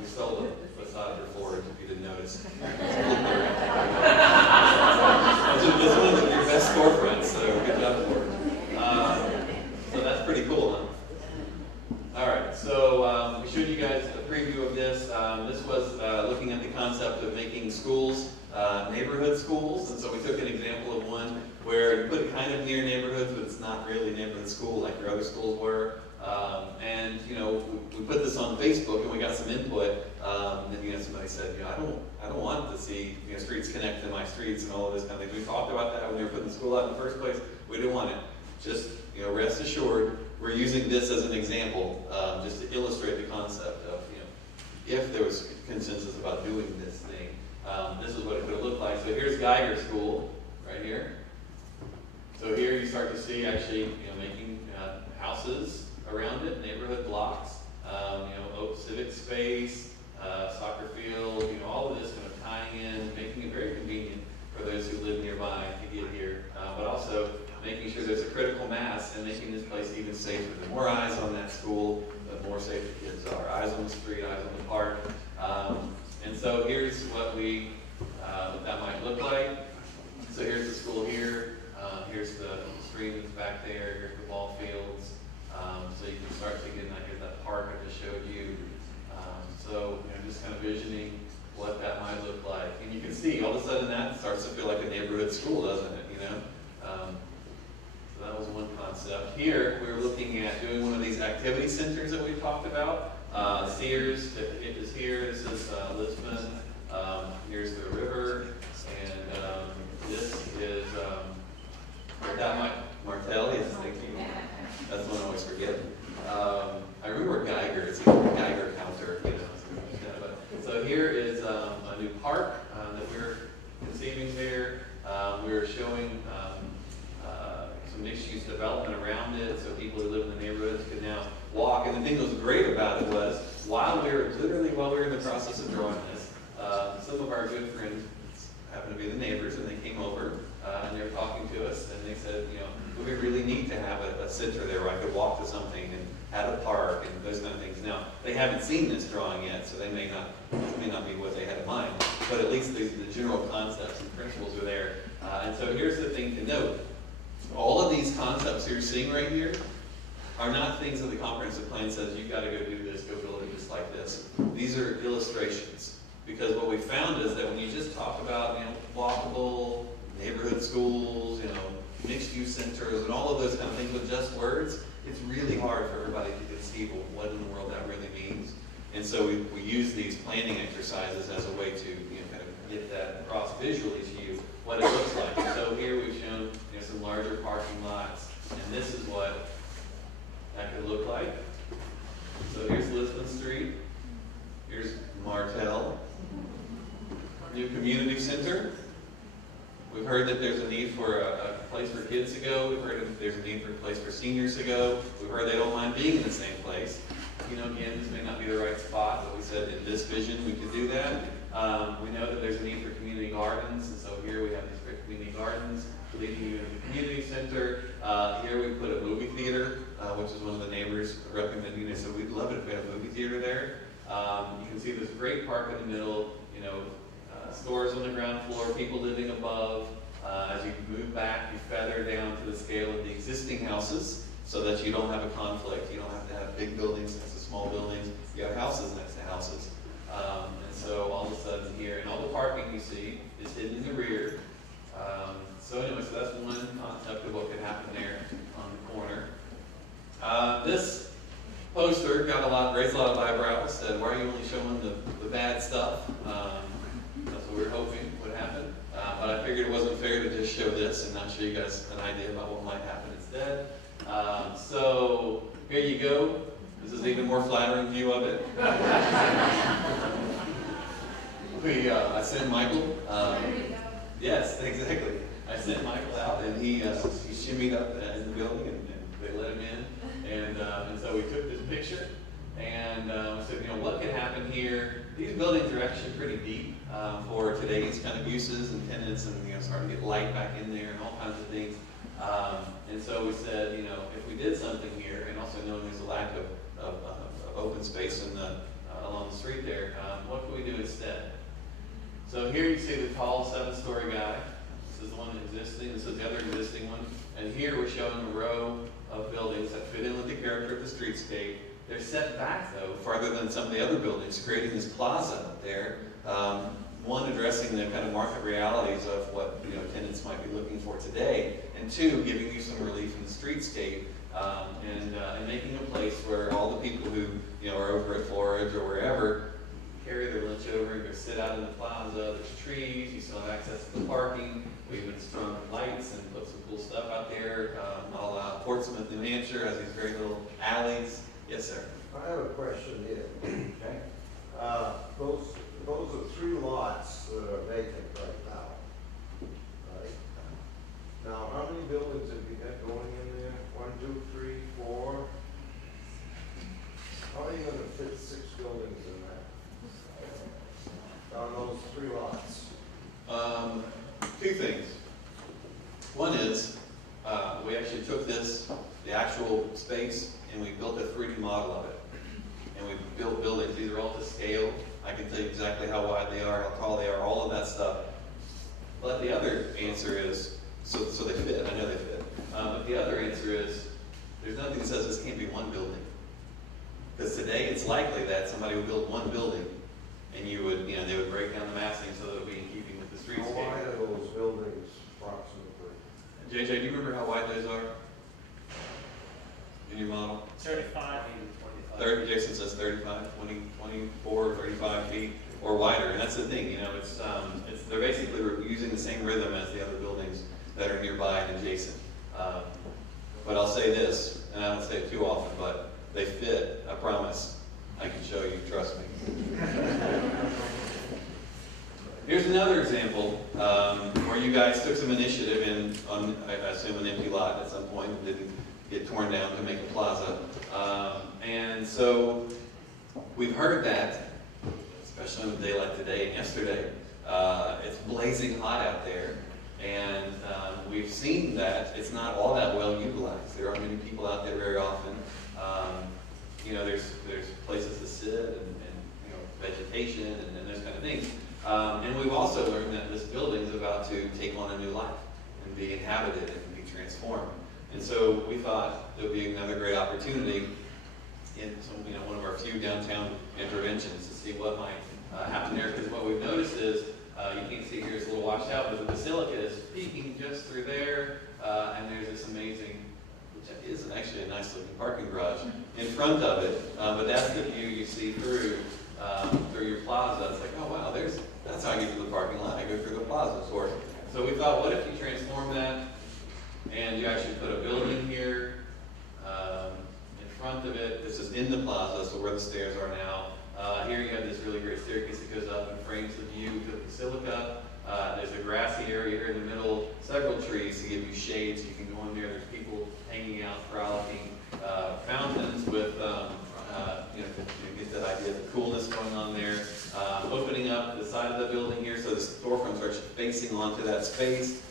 We stole the facade for Ford, if you didn't notice. That's one of your best storefronts, so good job, Ford. So that's pretty cool, huh? All right, so we showed you guys a preview of this. This was looking at the concept of making schools neighborhood schools, and so we took an example of one where you put it kind of near neighborhoods, but it's not really a neighborhood school like your other schools were. And you know, we put this on Facebook, and we got some input. And you know, somebody said, you know, I don't want to see streets connect to my streets and all of this kind of thing. We talked about that when we were putting the school out in the first place. We didn't want it. Just rest assured, we're using this as an example, just to illustrate the concept of if there was consensus about doing this thing, this is what it could look like. So here's Geiger School right here. So here you start to see actually making houses around it, neighborhood blocks, civic space, soccer field, all of this kind of tying in, making it very convenient for those who live nearby to get here, but also making sure there's a critical mass and making this place even safer. The more eyes on that school, the more safe the kids are. Eyes on the street, eyes on the park. And so here's what that might look like. So here's the school here. Here's the stream that's back there. Here's the ball fields. So you can start to get here's that park I just showed you. So just kind of visioning what that might look like. And you can see all of a sudden that starts to feel like a neighborhood school, doesn't it? So that was one concept. Here we were looking at doing one of these activity centers that we talked about. Sears is here. This is Lewiston. Here's the river, and this is Martell. Yes, thank you. That's one I always forget. I remember Geiger. It's a Geiger counter. So here is a new park that we're conceiving there. We're showing some mixed-use development around it, so people who live in the neighborhoods can now walk. And the thing that was great about it was, while we were in the process of drawing this, some of our good friends happened to be the neighbors, and they came over and they were talking to us, and they said, it would be really neat to have a center there where I could walk to something and have a park and those kind of things. Now, they haven't seen this drawing yet, so they may not be what they had in mind, but at least the general concepts and principles are there. And so here's the thing to note. All of these concepts you're seeing right here are not things that the comprehensive plan says you've got to go do this, go build it just like this. These are illustrations, because what we found is that when you just talk about walkable neighborhood schools, mixed-use centers, and all of those kind of things with just words, it's really hard for everybody to conceive of what in the world that really means. And so we use these planning exercises as a way to kind of get that across visually to you what it looks like. And so here we've shown some larger parking lots, and this is what that could look like. So here's Lewiston Street. Here's Martell. New community center. We've heard that there's a need for a place for kids to go. We've heard that there's a need for a place for seniors to go. We've heard they don't mind being in the same place. Again, this may not be the right spot, but we said in this vision we could do that. We know that there's a need for community gardens, and so here we have these great community gardens leading you into the community center. Here we put a movie theater, which is one of the neighbors recommending it. So we'd love it if we had a movie theater there. You can see this great park in the middle, stores on the ground floor, people living above. As you move back, you feather down to the scale of the existing houses so that you don't have a conflict. You don't have to have big buildings next to small buildings. You have houses next to houses. And so all of a sudden here, and all the parking you see is hidden in the rear. So anyway, so that's one concept of what could happen there on the corner. This poster raised a lot of eyebrows, said, why are you only showing the bad stuff? That's what we were hoping would happen. But I figured it wasn't fair to just show this and not show you guys an idea about what might happen instead. So here you go. This is an even more flattering view of it. I sent Michael. Yes, exactly. I sent Michael out, and he shimmied up in the building, and they let him in. And so we took this picture, and we said, what could happen here these buildings are actually pretty deep for today's kind of uses and tenants, and starting to get light back in there and all kinds of things. And so we said, if we did something here, and also knowing there's a lack of open space in the along the street there, what can we do instead? So here you see the tall 7-story guy. This is the one existing. This is the other existing one. And here we're showing a row of buildings that fit in with the character of the streetscape. They're set back, though, farther than some of the other buildings, creating this plaza there. One, addressing the kind of market realities of what tenants might be looking for today, and two, giving you some relief in the streetscape, and making a place where all the people who are over at Forage or wherever carry their lunch over and go sit out in the plaza. There's trees. You still have access to the parking. We even strung lights and put some cool stuff out there. All Portsmouth, New Hampshire has these great little alleys. Yes, sir. I have a question here. Okay. Those are 3 lots that are vacant right now, right? Now, how many buildings have you got going in there? 1, 2, 3, 4? How are you gonna fit 6 buildings in that? On those 3 lots? 2 things. One is, we actually took the actual space, and we built a 3D model of it. And we built buildings. These are all to scale. I can tell you exactly how wide they are, how tall they are, all of that stuff. But the other answer is, so they fit. I know they fit. But the other answer is, there's nothing that says this can't be one building. Because today it's likely that somebody would build one building, and they would break down the massing so that it would be in keeping with the streetscape. How wide are those buildings approximately? JJ, do you remember how wide those are in your model? 35. 30, Jason says 35, 20, 24, 35 feet or wider. And that's the thing, they're basically using the same rhythm as the other buildings that are nearby and adjacent. But I'll say this, and I don't say it too often, but they fit, I promise. I can show you, trust me. Here's another example where you guys took some initiative on, I assume, an empty lot at some point and didn't get torn down to make a plaza. And so we've heard that, especially on a day like today and yesterday, it's blazing hot out there. And we've seen that it's not all that well utilized. There aren't many people out there very often. There's places to sit and vegetation and those kind of things. And we've also learned that this building is about to take on a new life and be inhabited and be transformed. And so we thought there would be another great opportunity in one of our few downtown interventions to see what might happen there. Because what we've noticed is, you can't see here, it's a little washed out, but the Basilica is peeking just through there, and there's this amazing, which is actually a nice looking parking garage in front of it. But that's the view you see through your plaza. It's like, oh wow, that's how I get to the parking lot. I go through the plaza for it. So we thought, what if you transform that and you actually put a building here in front of it. This is in the plaza, so where the stairs are now. Here you have this really great staircase that goes up and frames the view to the Basilica. There's a grassy area here in the middle, several trees to give you shade so you can go in there. There's people hanging out, frolicking, fountains with, you get that idea of the coolness going on there. Opening up the side of the building here so the storefronts are facing onto that space.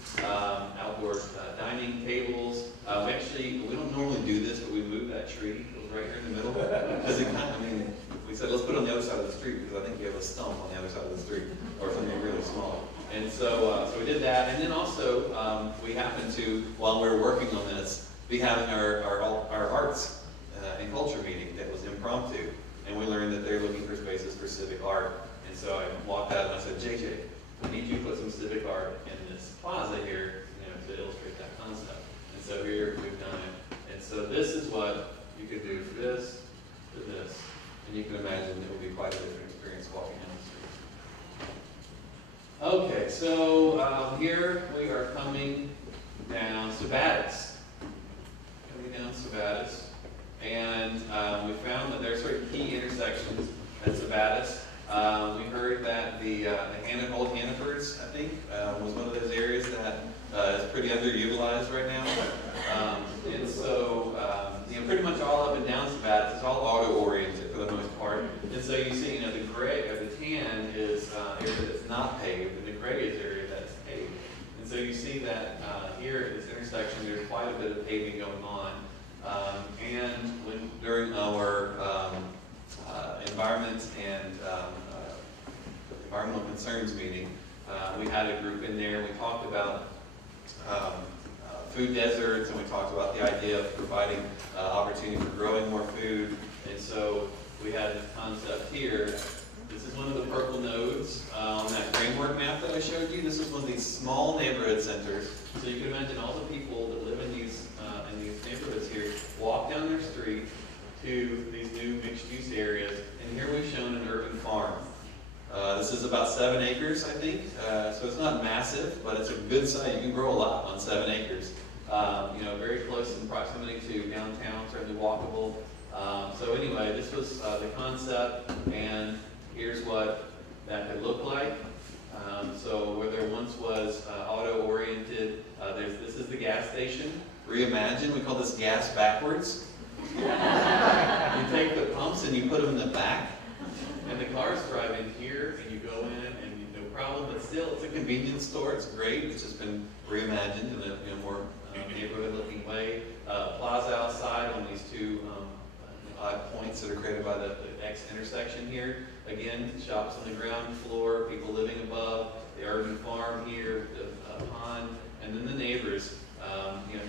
Outdoor dining tables. We don't normally do this, but we moved that tree. It was right here in the middle. Because we said, let's put it on the other side of the street because I think you have a stump on the other side of the street or something really small. And so we did that. And then also, we happened to, while we were working on this, be having our arts and culture meeting that was impromptu. And we learned that they're looking for spaces for civic art. And so I walked out and I said, JJ, I need you to put some civic art in this plaza here, to illustrate that concept. And so here we've done it. And so this is what you could do for this, to this. And you can imagine it will be quite a different experience walking down the street. Okay, so here we are coming down Sabattis. Coming down Sabattis. And we found that there are sort of key intersections at Sabattis. We heard that the old Hannafords, I think, was one of those areas that is pretty underutilized right now. And so, pretty much all up and down Sabattis, it's all auto-oriented for the most part. And so you see, the gray, or the Reyes area that's paved. And so you see that here at this intersection, there's quite a bit of paving going on. During our environment and environmental concerns meeting, we had a group in there. We talked about food deserts, and we talked about the idea of providing opportunity for growing more food. And so we had this concept here. This is one of the purple nodes on that framework map that I showed you. This is one of these small neighborhood centers. So you can imagine all the people that live in these neighborhoods here walk down their street to these new mixed-use areas. And here we've shown an urban farm. This is about 7 acres, I think. So it's not massive, but it's a good site. You can grow a lot on 7 acres. Very close in proximity to downtown, certainly walkable. So anyway, this was the concept, and here's what that could look like. So where there once was auto-oriented, this is the gas station. Reimagine, we call this gas backwards. You take the pumps and you put them in the back, and the cars drive in here, and you go in, and no problem, but still, it's a convenience store. It's great. It's just been reimagined in a more neighborhood-looking way. Plaza outside on these two odd points that are created by the X intersection here. Again, shops on the ground floor, people living above, the urban farm here, the pond, and then the neighbors.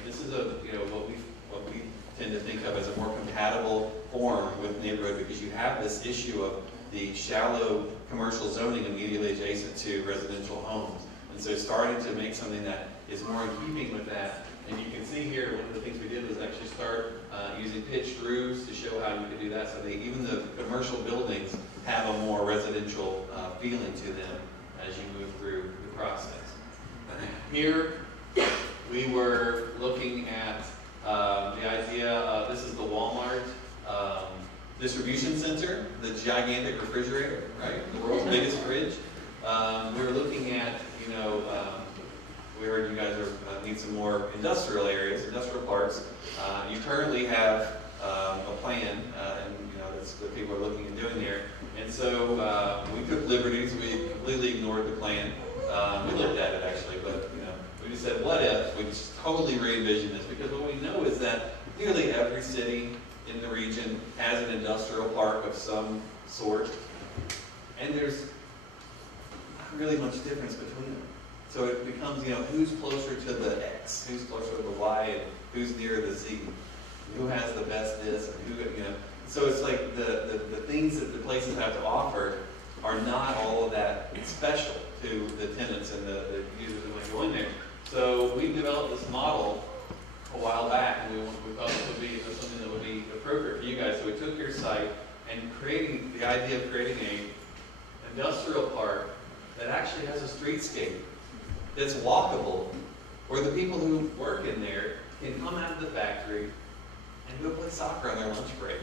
This is what we tend to think of as a more compatible form with neighborhood, because you have this issue of the shallow commercial zoning immediately adjacent to residential homes. And so starting to make something that is more in keeping with that. And you can see here, one of the things we did was actually start using pitched roofs to show how you could do that. So even the commercial buildings have a more residential feeling to them as you move through the process. Here, we were looking at the idea of, this is the Walmart distribution center, the gigantic refrigerator, right? The world's biggest fridge. We were looking at, we heard you guys need some more industrial areas, industrial parks. You currently have a plan, and that's what people are looking at doing there. And so we took liberties. We completely ignored the plan. We looked at it actually, but we just said, what if we just totally re-envision this? Because what we know is that nearly every city in the region has an industrial park of some sort, and there's not really much difference between them. So it becomes, who's closer to the X, who's closer to the Y, and who's near the Z, who has the best this, and who, So it's like the things that the places have to offer are not all of that special to the tenants and the users that want to go in there. So we developed this model a while back, and we thought this would be something that would be appropriate for you guys. So we took your site and creating the idea of creating a industrial park that actually has a streetscape that's walkable, where the people who work in there can come out of the factory and go play soccer on their lunch break.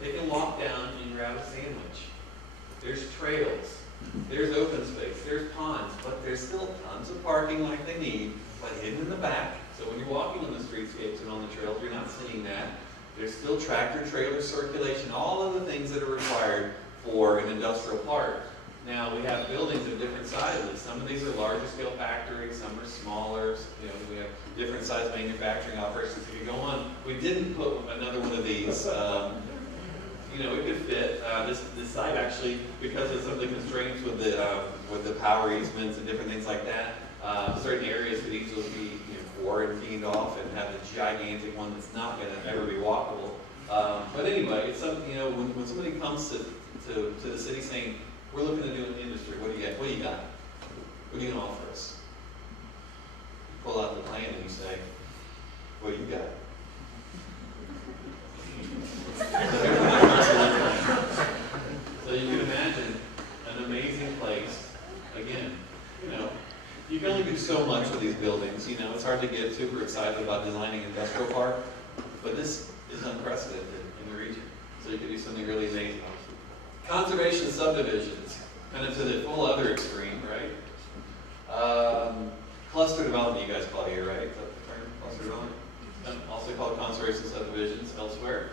They can walk down and grab a sandwich. There's trails, there's open space, there's ponds, but there's still tons of parking like they need, but hidden in the back. So when you're walking on the streetscapes and on the trails, you're not seeing that. There's still tractor trailer circulation, all of the things that are required for an industrial park. Now, we have buildings of different sizes. Some of these are larger scale factories, some are smaller. We have different size manufacturing operations. If you go on, we didn't put another one of these. It could fit. This site actually, because of some of the constraints with the power easements and different things like that, certain areas could easily be quarantined off and have the gigantic one that's not going to ever be walkable. But anyway, it's something, when somebody comes to the city saying, we're looking to do an industry, what do you got? What do you got? What are you going to offer us? You pull out the plan and you say, what do you got? So you can imagine an amazing place. Again, you can only do so much with these buildings. It's hard to get super excited about designing an industrial park, but this is unprecedented in the region. So you can do something really amazing. Conservation subdivisions, kind of to the full other extreme, right? Cluster development, you guys call it here, right? Is that the term? Cluster development? Also called conservation subdivisions elsewhere.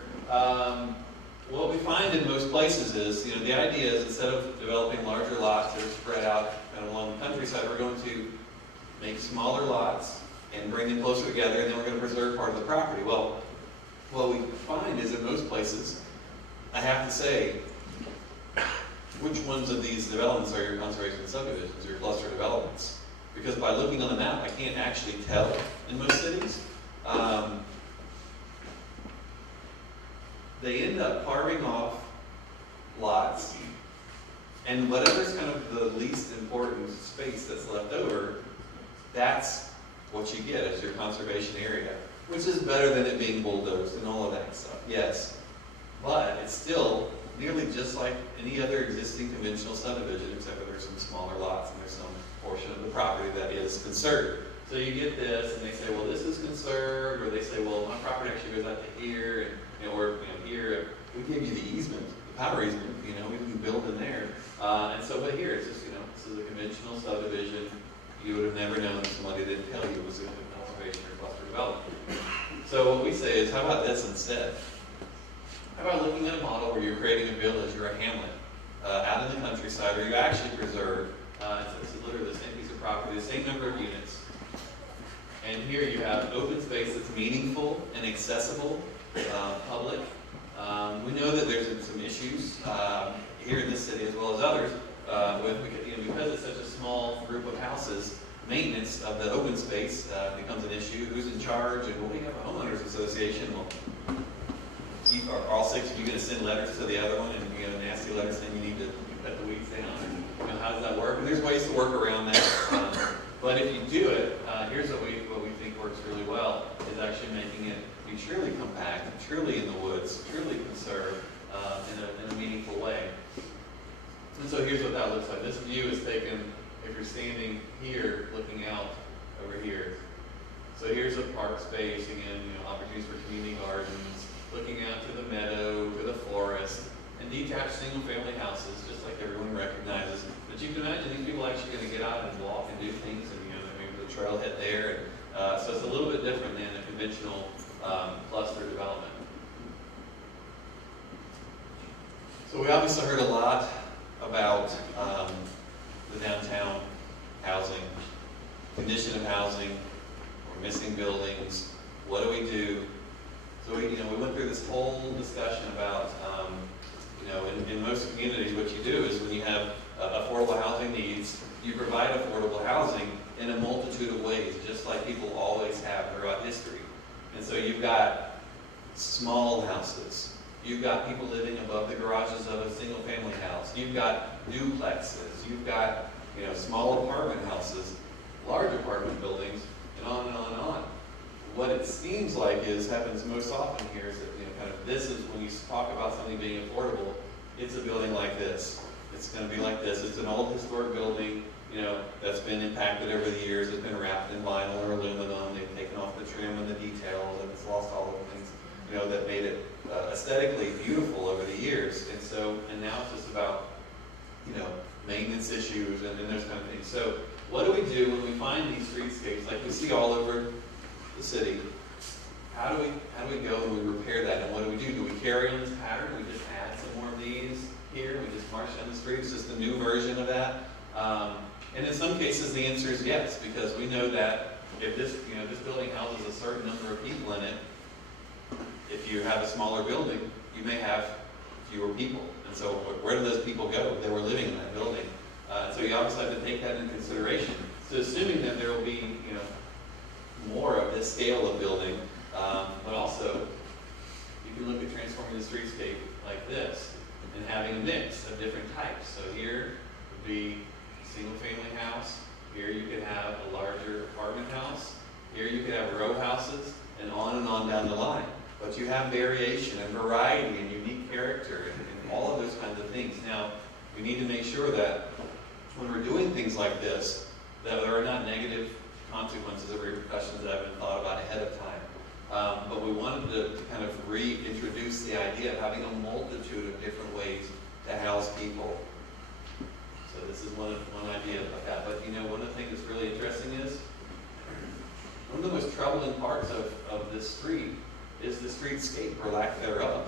What we find in most places is, the idea is instead of developing larger lots that are spread out kind of along the countryside, decided we're going to make smaller lots and bring them closer together, and then we're going to preserve part of the property. Well, what we find is in most places, I have to say, which ones of these developments are your conservation subdivisions, or your cluster developments? Because by looking on the map, I can't actually tell in most cities. They end up carving off lots, and whatever's kind of the least important space that's left over, that's what you get as your conservation area, which is better than it being bulldozed and all of that stuff, yes. But it's still nearly just like any other existing conventional subdivision, except for there's some smaller lots and there's some portion of the property that is conserved. So you get this, and they say, well, this is conserved, or they say, well, my property actually goes out to here, and or here, we gave you the easement, the power easement, we can build in there. And so, but here, it's just, this is a conventional subdivision. You would have never known if somebody didn't tell you it was a conservation or cluster development. So what we say is, how about this instead? How about looking at a model where you're creating a village or a hamlet out in the countryside, where you actually preserve, it's literally the same piece of property, the same number of units. And here you have open space that's meaningful and accessible, public. We know that there's some issues here in this city as well as others because it's such a small group of houses. Maintenance of the open space becomes an issue. Who's in charge? And when we have a homeowners association, well, are all six of you going to send letters to the other one, and nasty letters saying you need to cut the weeds down? Or, how does that work? And there's ways to work around that. But if you do it, here's what we think works really well, is actually making it be truly compact, truly in the woods, truly conserved in a meaningful way. And so here's what that looks like. This view is taken if you're standing here looking out over here. So here's a park space, again, opportunities for community gardens, looking out to the meadow, to the forest, and detached single-family houses, just like everyone recognizes. But you can imagine these people actually going to get out and walk and do things, and maybe the trailhead there. And, so it's a little bit different than a conventional cluster development. So we obviously heard a lot about the downtown housing, condition of housing, we're missing buildings, what do we do? So we went through this whole discussion about, in most communities, what you do is when you have affordable housing needs, you provide affordable housing in a multitude of ways, just like people always have throughout history. And so you've got small houses, you've got people living above the garages of a single-family house, you've got duplexes, you've got small apartment houses, large apartment buildings, and on and on and on. What it seems like happens most often here is that this is when you talk about something being affordable, it's a building like this. It's going to be like this. It's an old historic building, that's been impacted over the years. It's been wrapped in vinyl or aluminum. They've taken off the trim and the details, and it's lost all the things, that made it aesthetically beautiful over the years. And now it's just about, maintenance issues and those kind of things. So what do we do when we find these streetscapes like we see all over the city? How do we go and we repair that, and what do we do? Do we carry on this pattern? We just add some more of these here? We just march down the street? It's just a new version of that? And in some cases, the answer is yes, because we know that if this building houses a certain number of people in it, if you have a smaller building, you may have fewer people. And so where do those people go? They were living in that building. So you obviously have to take that into consideration. So assuming that there will be, more of this scale of building, but also you can look at transforming the streetscape like this and having a mix of different types. So here would be a single-family house. Here you could have a larger apartment house. Here you could have row houses, and on down the line. But you have variation and variety and unique character and all of those kinds of things. Now, we need to make sure that when we're doing things like this, that there are not negative consequences or repercussions that have been thought about ahead of time. But we wanted to kind of reintroduce the idea of having a multitude of different ways to house people. So this is one idea of that. But one of the things that's really interesting is, one of the most troubling parts of this street is the streetscape, or lack thereof.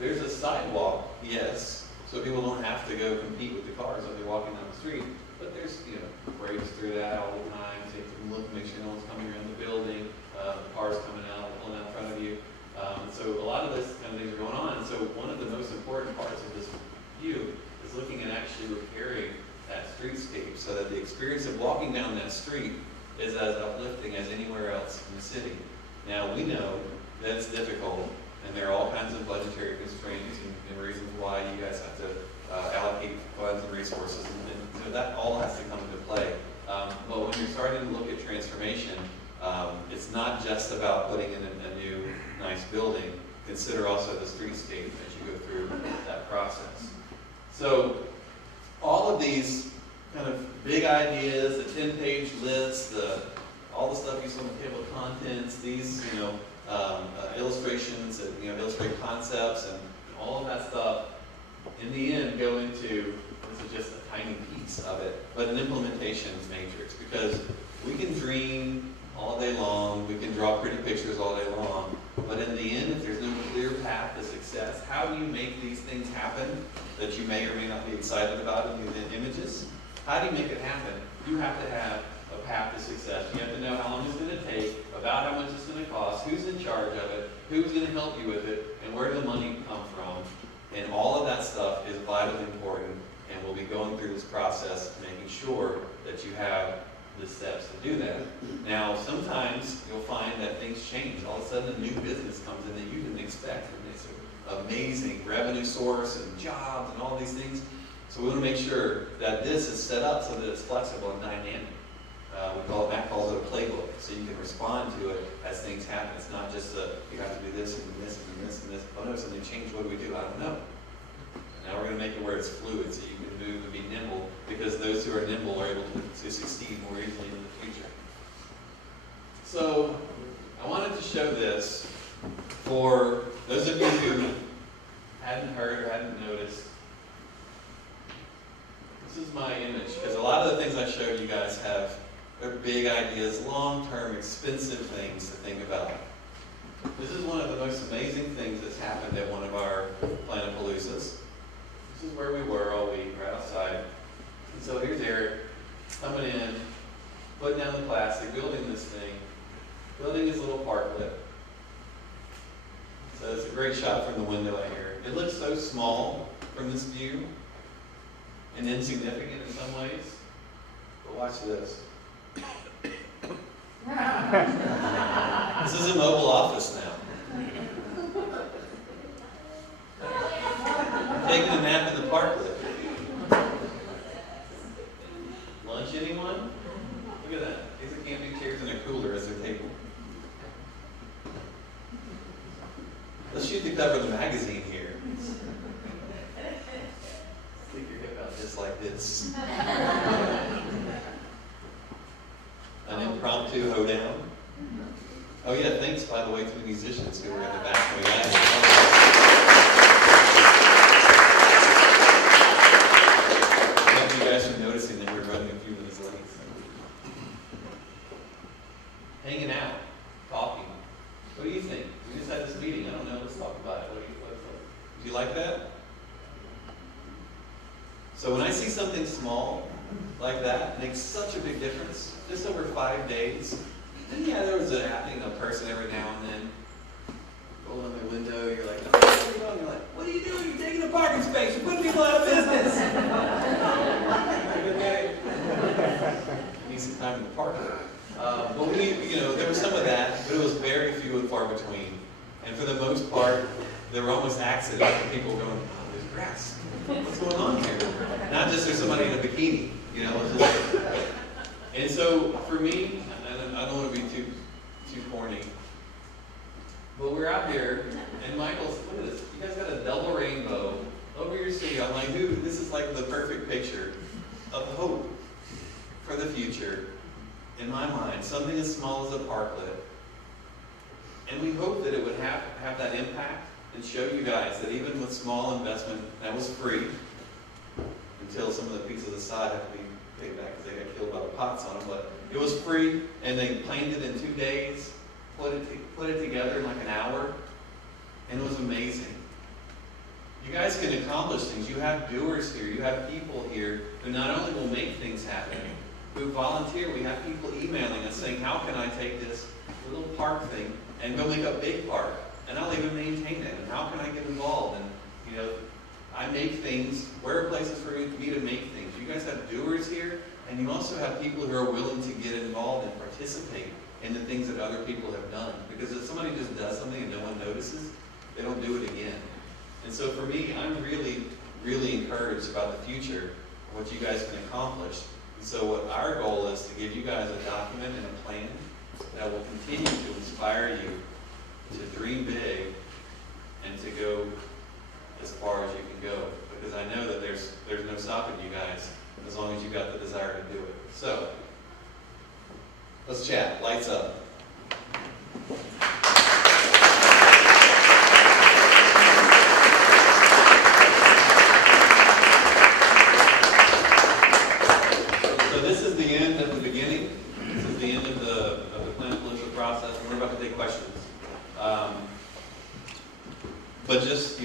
There's a sidewalk, yes, so people don't have to go compete with the cars as they're walking down the street, but there's breaks through that all the time, so you can look, make sure no one's coming around the building, cars coming out, pulling out in front of you. So a lot of this kind of things are going on. So one of the most important parts of this view is looking at actually repairing that streetscape so that the experience of walking down that street is as uplifting as anywhere else in the city. Now we know that it's difficult, and there are all kinds of budgetary constraints and reasons why you guys have to allocate funds and resources, and so that all has to come into play. But when you're starting to look at transformation, it's not just about putting in a new, nice building. Consider also the streetscape as you go through that process. So all of these kind of big ideas, the 10-page list, all the stuff you saw on the table of contents, these illustrations that illustrate concepts and all of that stuff, in the end go into, this is just a tiny piece of it, but an implementation matrix, because we can dream all day long, we can draw pretty pictures all day long, but in the end, if there's no clear path to success, how do you make these things happen that you may or may not be excited about in the images? How do you make it happen? You have to have a path to success. You have to know how long it's going to take, about how much it's going to cost, who's in charge of it, who's going to help you with it, and where the money come from. And all of that stuff is vitally important, and we'll be going through this process, making sure that you have the steps to do that. Now, sometimes you'll find that things change. All of a sudden, a new business comes in that you didn't expect, and it's an amazing revenue source and jobs and all these things. So we want to make sure that this is set up so that it's flexible and dynamic. Matt calls it a playbook, so you can respond to it as things happen. It's not just you have to do this and this and this and this. Oh no, something changed. What do we do? I don't know. Now we're going to make it where it's fluid, so you can move and be nimble, because those who are nimble are able to succeed more easily in the future. So I wanted to show this for those of you who hadn't heard or hadn't noticed. This is my image, because a lot of the things I showed you guys are big ideas, long-term, expensive things to think about. This is one of the most amazing things that's happened at one of our PLANAPALOOZAs. This is where we were all week, right outside. And so here's Eric coming in, putting down the plastic, building this thing, building his little parklet. So it's a great shot from the window out here. It looks so small from this view and insignificant in some ways, but watch this. This is a mobile office now. Taking a nap in the parklet. Lunch, anyone? Look at that. These are camping chairs and a cooler as their table. Let's shoot the cover of the magazine here. Stick your hip out just like this. An impromptu hoedown. Oh yeah, thanks by the way to the musicians who were in the back when we got here. Thank you guys for noticing that we're running a few minutes late. Hanging out, talking. What do you think? We just had this meeting. I don't know. Let's talk about it. Do you like that? So when I see something small like that, it makes such a big difference. Just over 5 days. And yeah, there was a person every now and then. Roll on my window, you're like, oh, what are you doing? You're like, what are you doing? You're taking a parking space. You're putting people out of business. Okay. You need some time in the park. But there was some of that, but it was very few and far between. And for the most part, there were almost accidents of people going, oh, there's grass. What's going on here? Not just there's somebody in a bikini, And so for me, I don't want to be too corny, but we're out here, and Michael's, look at this, you guys got a double rainbow over your city. I'm like, dude, this is like the perfect picture of hope for the future. In my mind, something as small as a parklet. And we hope that it would have that impact and show you guys that even with small investment, that was free, until some of the pieces of the side have to be paid back because they got killed by the pots on them, but it was free, and they planned it in 2 days, put it together in like an hour, and it was amazing. You guys can accomplish things. You have doers here. You have people here who not only will make things happen, who volunteer. We have people emailing us saying, how can I take this little park thing and go make a big park? And I'll even maintain it. And how can I get involved? And, you know, I make things. Where are places for me to make things? You guys have doers here, and you also have people who are willing to get involved and participate in the things that other people have done. Because if somebody just does something and no one notices, they don't do it again. And so for me, I'm really, really encouraged about the future, what you guys can accomplish. And so what our goal is to give you guys a document and a plan that will continue to inspire you to dream big and to go as far as you can go. Because I know that there's no stopping you guys as long as you got the desire to do it. So, let's chat. Lights up. So this is the end of the beginning. This is the end of the PLANAPALOOZA process, and we're about to take questions. But just,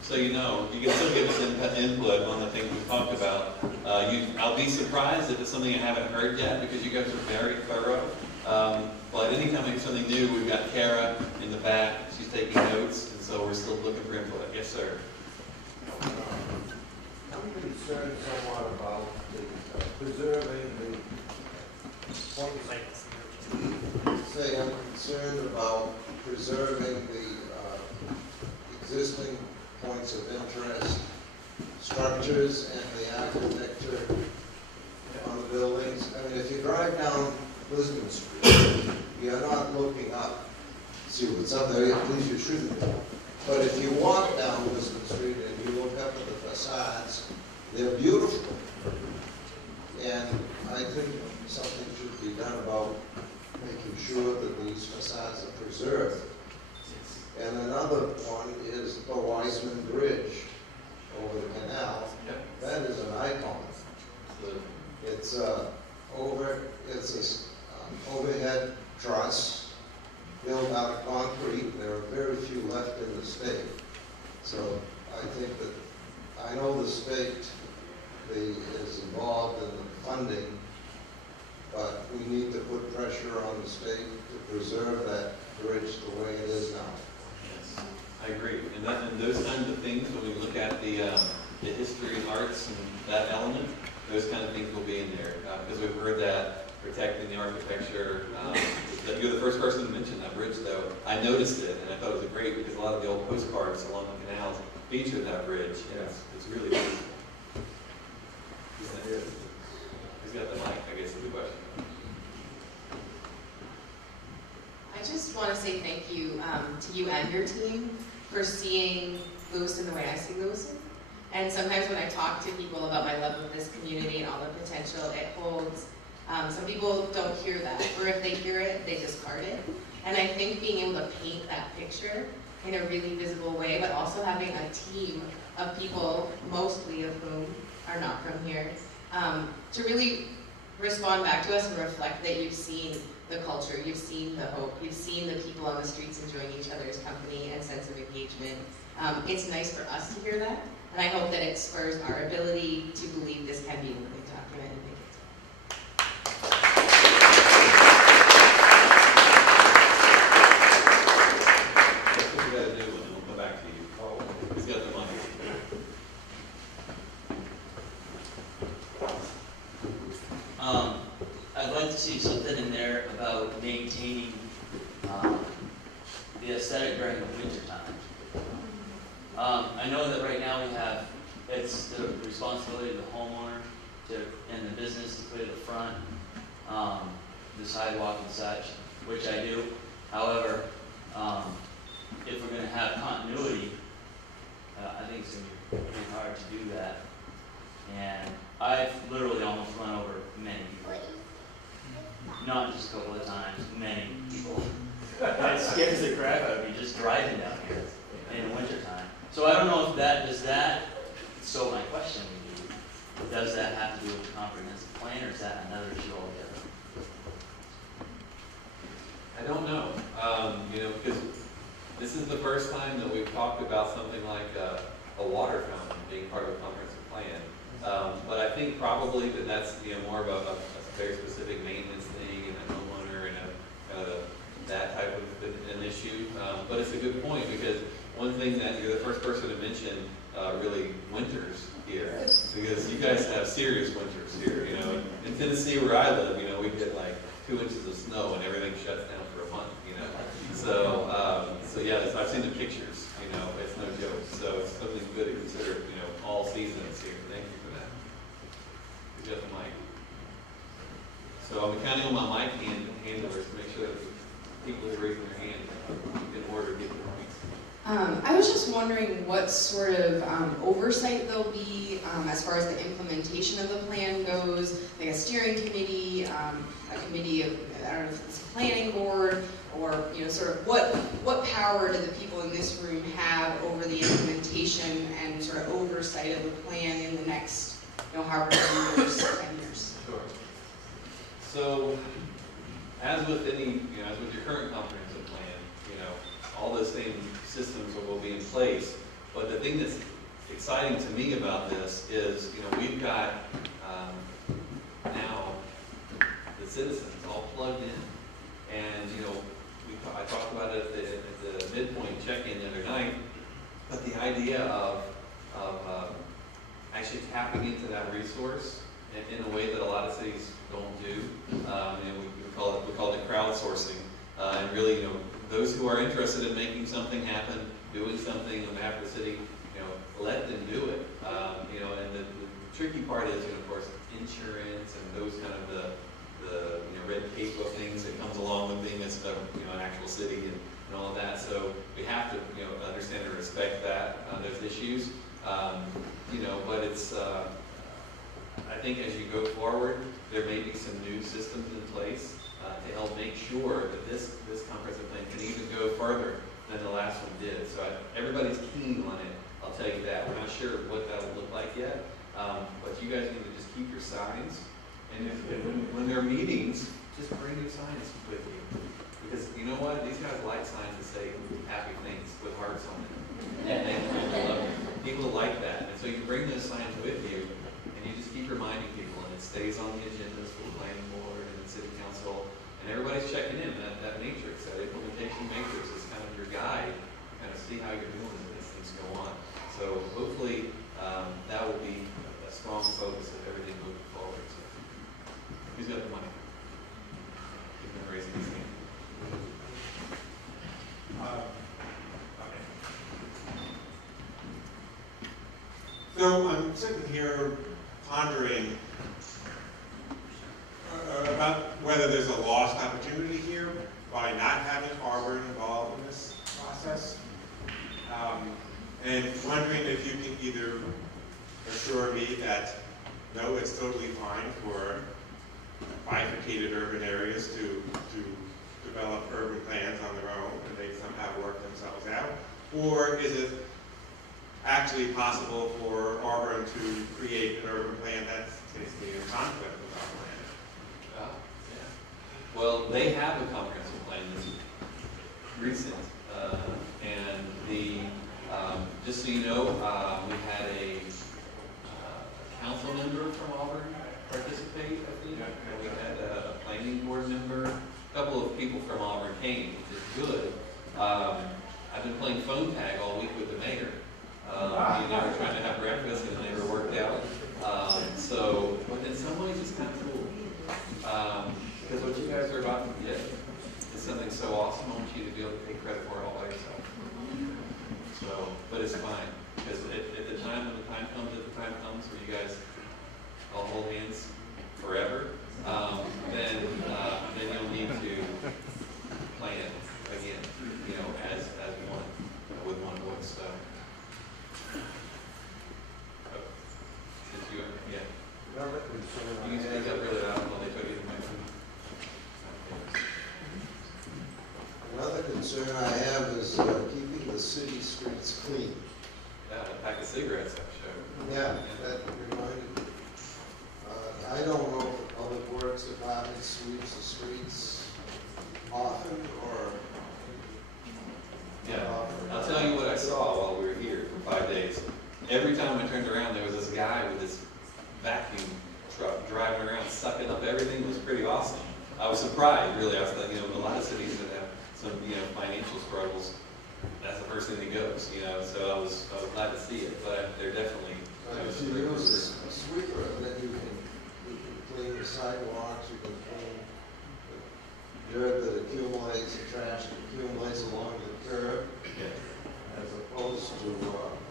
so you know, you can still give us input on the things we've talked about. I'll be surprised if it's something I haven't heard yet, because you guys are very thorough. But anytime there's something new, we've got Kara in the back. She's taking notes, and so we're still looking for input. Yes, sir. I'm concerned somewhat about preserving the, I'm concerned about preserving the existing points of interest, structures, and the architecture on the buildings. I mean, if you drive down Lewiston Street, you're not looking up to see what's up there, at least you shouldn't. But if you walk down Lewiston Street and you look up at the facades, they're beautiful. And I think something should be done about making sure that these facades are preserved. And another one is the Wiseman Bridge over the canal. Yep. That is an icon. It's overhead truss built out of concrete. There are very few left in the state. So I think that, I know the state is involved in the funding, but we need to put pressure on the state to preserve that bridge the way it is now. I agree, and those kinds of things, when we look at the history and arts and that element, those kind of things will be in there, because we've heard that protecting the architecture. You're the first person to mention that bridge, though. I noticed it, and I thought it was great, because a lot of the old postcards along the canals feature that bridge. Yeah. It's really beautiful. Who's got the mic? I guess is the question. I just want to say thank you to you and your team for seeing Lewiston the way I see Lewiston. And sometimes when I talk to people about my love of this community and all the potential it holds, some people don't hear that, or if they hear it, they discard it. And I think being able to paint that picture in a really visible way, but also having a team of people, mostly of whom are not from here, to really respond back to us and reflect that you've seen the culture, you've seen the hope, you've seen the people on the streets enjoying each other's company and sense of engagement. It's nice for us to hear that, and I hope that it spurs our ability to believe this can be a living document and make it. That's what we got to do, and then we'll go back to you. Oh, who's got the mic? I'd like to see something in there about maintaining the aesthetic during the winter time. I know that right now it's the responsibility of the homeowner and the business to put it at the front, the sidewalk and such, which I do. However, if we're going to have continuity, I think it's going to be pretty hard to do that. And I've literally almost run over many people. Not just a couple of times, many people. And it scares the crap out of me just driving down here in the wintertime. So I don't know if so my question would be, does that have to do with the comprehensive plan, or is that another issue altogether? I don't know, because this is the first time that we've talked about something like a water fountain being part of a comprehensive plan. But I think probably that's more of a very specific maintenance thing and a homeowner and that type of an issue. But it's a good point, because one thing that you're the first person to mention really winters here, because you guys have serious winters here. You know, in Tennessee where I live, you know, we get like 2 inches of snow and everything shuts down for a month. You know, so yeah, I've seen the pictures. You know, it's no joke. So it's something good to consider. You know, all seasons here. Thank you for that. Good job, Mike. So I'm counting on my mic handlers to make sure that people who are raising their hand in order get their mics. I was just wondering what sort of oversight there'll be as far as the implementation of the plan goes, like a steering committee, a committee of, I don't know if it's a planning board, or, you know, sort of what power do the people in this room have over the implementation and sort of oversight of the plan in the next, you know, however many years, 10 years? Sure. So, as with any, you know, as with your current comprehensive plan, you know, all those same systems will be in place. But the thing that's exciting to me about this is, you know, we've got now the citizens all plugged in, and you know, I talked about it at the midpoint check-in the other night. But the idea of actually tapping into that resource in a way that a lot of cities don't do, and we call it crowdsourcing, and really, you know, those who are interested in making something happen, doing something on behalf of the city, you know, let them do it. You know, and the tricky part is, you know, of course, insurance and those kind of the you know, red tape of things that comes along with being an actual city and all of that. So we have to, you know, understand and respect that those issues. You know, but it's I think as you go forward, there may be some new systems in place to help make sure that this comprehensive plan can even go further than the last one did. So everybody's keen on it, I'll tell you that. We're not sure what that will look like yet, but you guys need to just keep your signs. And when there are meetings, just bring your signs with you. Because you know what? These guys like signs that say happy things with hearts on them. And people like that. And so you bring those signs with you, and you just keep reminding people, and it stays on the agendas for the planning board and the city council. And everybody's checking in. That matrix, that implementation matrix is kind of your guide to kind of see how you're doing as things go on. So hopefully that will be a strong focus of everything moving forward. So, who's got the money? He's been raising his hand. So I'm sitting here pondering about whether there's a lost opportunity here by not having Auburn involved in this process. And wondering if you can either assure me that no, it's totally fine for bifurcated urban areas to develop urban plans on their own and they somehow work themselves out, or is it actually possible for Auburn to create an urban plan that's basically in conflict with our plan? Yeah. Well, they have a comprehensive plan that's recent, and just so you know, we had a council member from Auburn participate, I think. We had a planning board member, a couple of people from Auburn came, which is good. I've been playing phone tag all week with the mayor. You know, we're trying to have breakfast and it never worked out. But in some ways it's kind of cool. Because what you guys are about to get is something so awesome, I want you to be able to take credit for it all by yourself. So, but it's fine. Because at the time, when the time comes where you guys all hold hands forever, then you'll need to plan again, you know, as one, with one voice. So. Another concern You can speak up really loud while they put you in the microphone. Another concern I have is keeping the city streets clean. Yeah, a pack of cigarettes, I'm sure. Yeah, that reminded me. I don't know if the Public Works Department sweeps the streets often or Yeah, not often. I'll tell you what I saw while we were here for 5 days. Every time I turned around, there was this guy with this vacuum truck driving around sucking up everything was pretty awesome. I was surprised, really. I was like, a lot of cities that have some, financial struggles, that's the first thing that goes, so I was glad to see it, but they're definitely. If you use a sweeper, then you can clean the sidewalks, you can clean the dirt that accumulates, the trash that accumulates along the curb, Yeah. as opposed to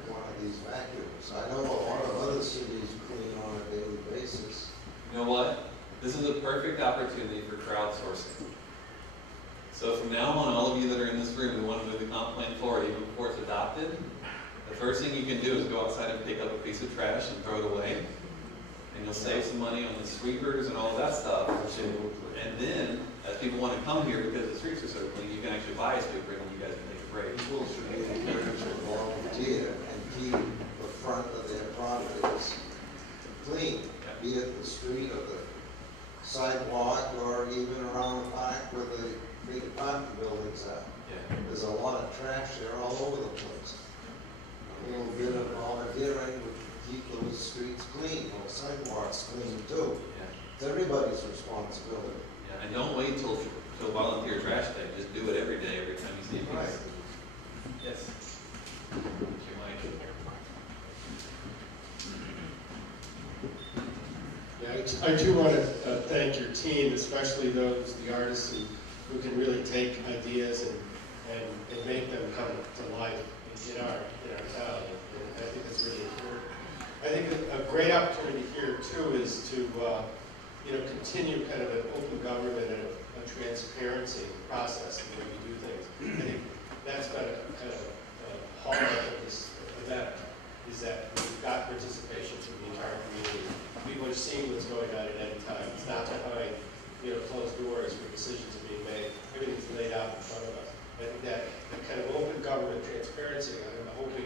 one of these vacuums. I know a lot of other cities clean on a daily basis. You know what? This is a perfect opportunity for crowdsourcing. So from now on, all of you that are in this room who want to move the comp plan forward, even before it's adopted, the first thing you can do is go outside and pick up a piece of trash and throw it away. And you'll save some money on the sweepers and all of that stuff. And then, as people want to come here because the streets are so clean, you can actually buy a sweeper and you guys can take a break. People should be encouraged to volunteer and keep the front of their properties clean, be it the street or the sidewalk or even around the park where the big apartment buildings are. Yeah. There's a lot of trash there all over the place. A little bit of volunteering would keep those streets clean, those sidewalks clean too. Yeah. It's everybody's responsibility. Yeah. And don't wait till volunteer trash day. Just do it every day, every time you see a piece. Right. Yes. You might. Yeah, I do want to thank your team, especially the artists who can really take ideas and make them come to life in our town. And I think it's really important. I think a great opportunity here too is to continue kind of an open government and a transparency process in the way we do things. I think that's been a kind of hallmark of this event, is that we've got participation from the entire community. People are seeing what's going on at any time. It's not behind closed doors where decisions are being made. Everything's laid out in front of us. I think that kind of open government transparency, I'm hoping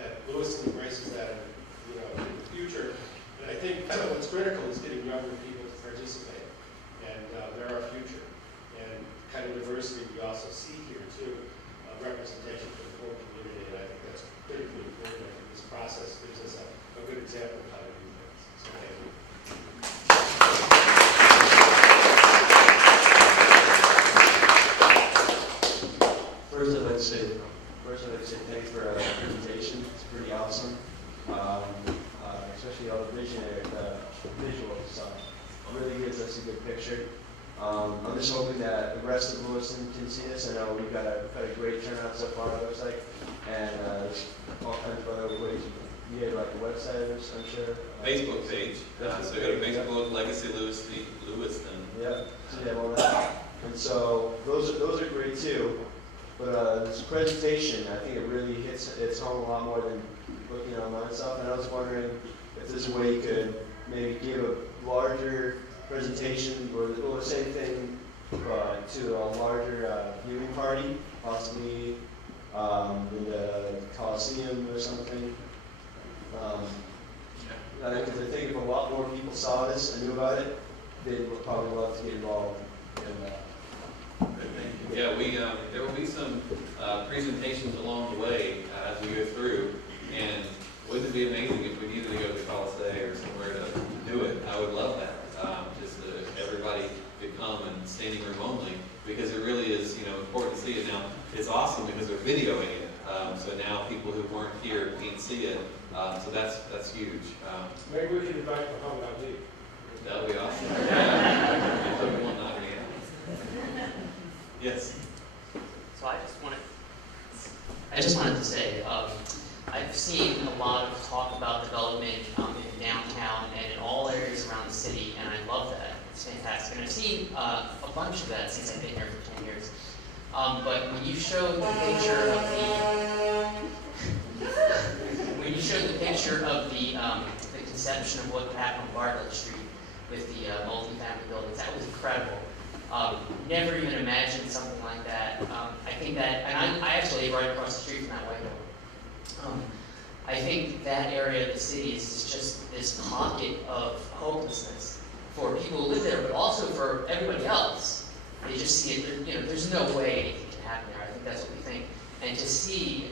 that Lewiston embraces that in the future. And I think what's critical is getting younger people to participate. And they're our future. And kind of diversity we also see here too, representation for the whole community. And I think that's critically important. I think this process gives us a good example of how to do things. So thank you. First, I'd like to say thanks for the presentation. It's pretty awesome, especially all the visionary visuals. So it really gives us a good picture. I'm just hoping that the rest of Lewiston can see this. I know we've got a great turnout so far on the website, and there's all kinds of other ways. You have like a website, I'm sure. Facebook page. So go to Facebook, Legacy Lewiston. Yeah, so you have all that. And so those are great too. But this presentation, I think it really hits home a lot more than looking at online stuff. And I was wondering if there's a way you could maybe give a larger presentation or the same thing to a larger viewing party, possibly in the Coliseum or something. Because I think if a lot more people saw this and knew about it, they would probably love to get involved in that. Yeah, there will be some presentations along the way as we go through, and wouldn't it be amazing if we needed to go to Coliseum or somewhere to do it? I would love that. Just everybody could come and standing room only, because it really is important to see it. Now it's awesome because they're videoing it, so now people who weren't here can see it. So that's huge. Maybe we can invite Muhammad Ali. That would be awesome. Yeah. Everyone knocking it out. Yes. So I just wanted to say, I've seen a lot of talk about development in downtown and in all areas around the city, and I love that. It's fantastic. And I've seen a bunch of that since I've been here for 10 years. But when you showed the picture of the conception of what would happen on Bartlett Street with the multi-family buildings, that was incredible. Never even imagined something like that. I think that, and I actually live right across the street from that White Building. I think that area of the city is just this pocket of hopelessness for people who live there, but also for everybody else. They just see it, there's no way anything can happen there. I think that's what we think. And to see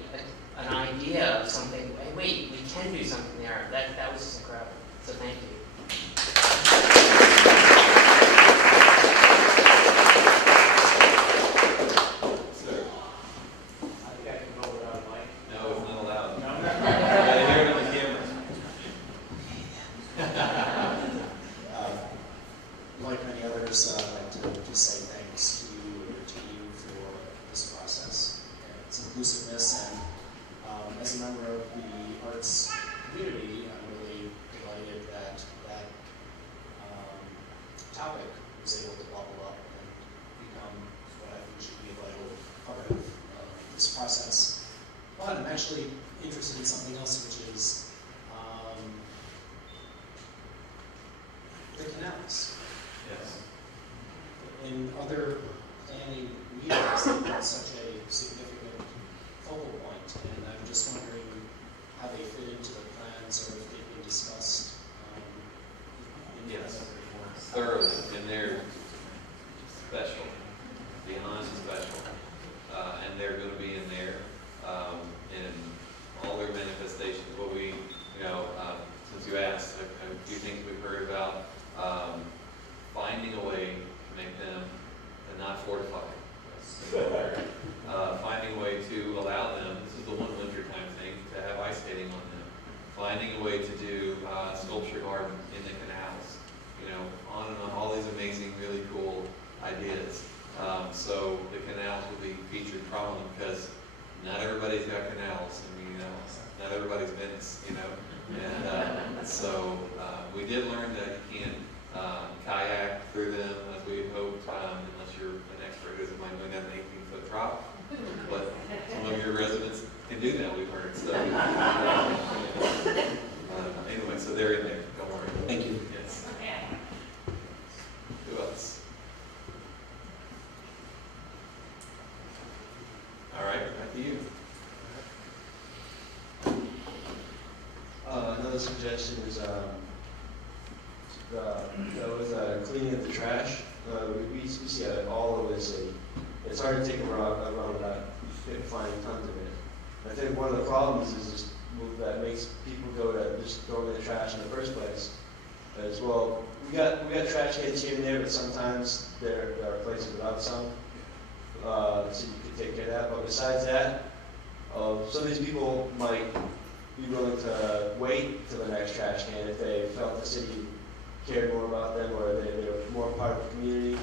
an idea of something, hey, wait, we can do something there, that was just incredible. So thank you. I would just say thanks to you and your team for this process and its inclusiveness. And as a member of the arts community, I'm really delighted that that topic was able to bubble up and become what I think should be a vital part of this process. But I'm actually interested in something else, which is the canals. Yes. In other planning meetings, that's such a significant focal point, and I'm just wondering how they fit into the plans or if they've been discussed. Yes, thoroughly, and they're special, beyond special, and they're going to be in there in all their manifestations. What we, since you asked, a few things we've heard about, finding a way to make them and not fortified. Finding a way to allow them, this is the one wintertime thing, to have ice skating on them. Finding a way to do sculpture garden in the canals. On and on, all these amazing, really cool ideas. So the canals will be featured prominently because not everybody's got canals. Not everybody's Venice, And so we did learn that you can't kayak through them as we had hoped, unless you're an expert who doesn't mind doing that 18-foot drop. But some of your residents can do that, we've heard. So anyway, so they're in there. Don't worry. Thank you. Yes. Who else? All right, back to you. Another suggestion is cleaning up the trash. We see it all over the city. It's hard to take around without finding tons of it. I think one of the problems is just that makes people go to just throw away the trash in the first place. As well, we got trash cans here and there, but sometimes there are places without some, so you could take care of that. But besides that, some of these people might be willing to wait till the next trash can if they felt the city cared more about them or they were more part of the community.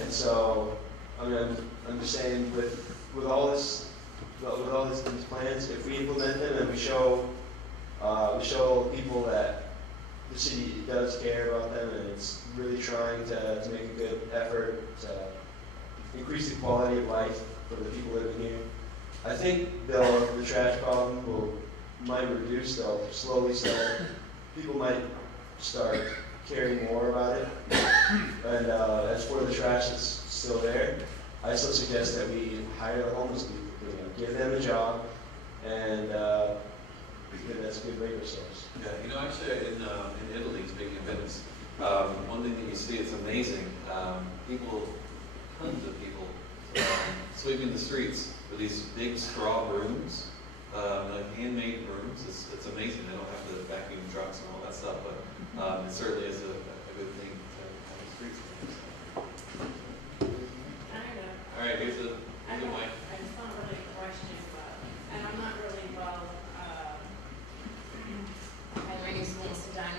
And so, I'm just saying with all these plans, if we implement them and we show people that the city does care about them and it's really trying to make a good effort to increase the quality of life for the people living here, I think the trash problem might reduce. They'll slowly start. People might start caring more about it. And as for the trash that's still there, I still suggest that we hire the homeless people. Give them a job, and that's a good labor source. Yeah, actually, in Italy, speaking of Venice, one thing that you see, it's amazing. Tons of people sweeping the streets with these big straw brooms, like handmade brooms. It's amazing. They don't have the vacuum trucks and all that stuff, but it certainly is a good thing to have the streets. All right, here's the mic. It's not really a question, and I'm not really well. Hi, my name is Melissa Dunn.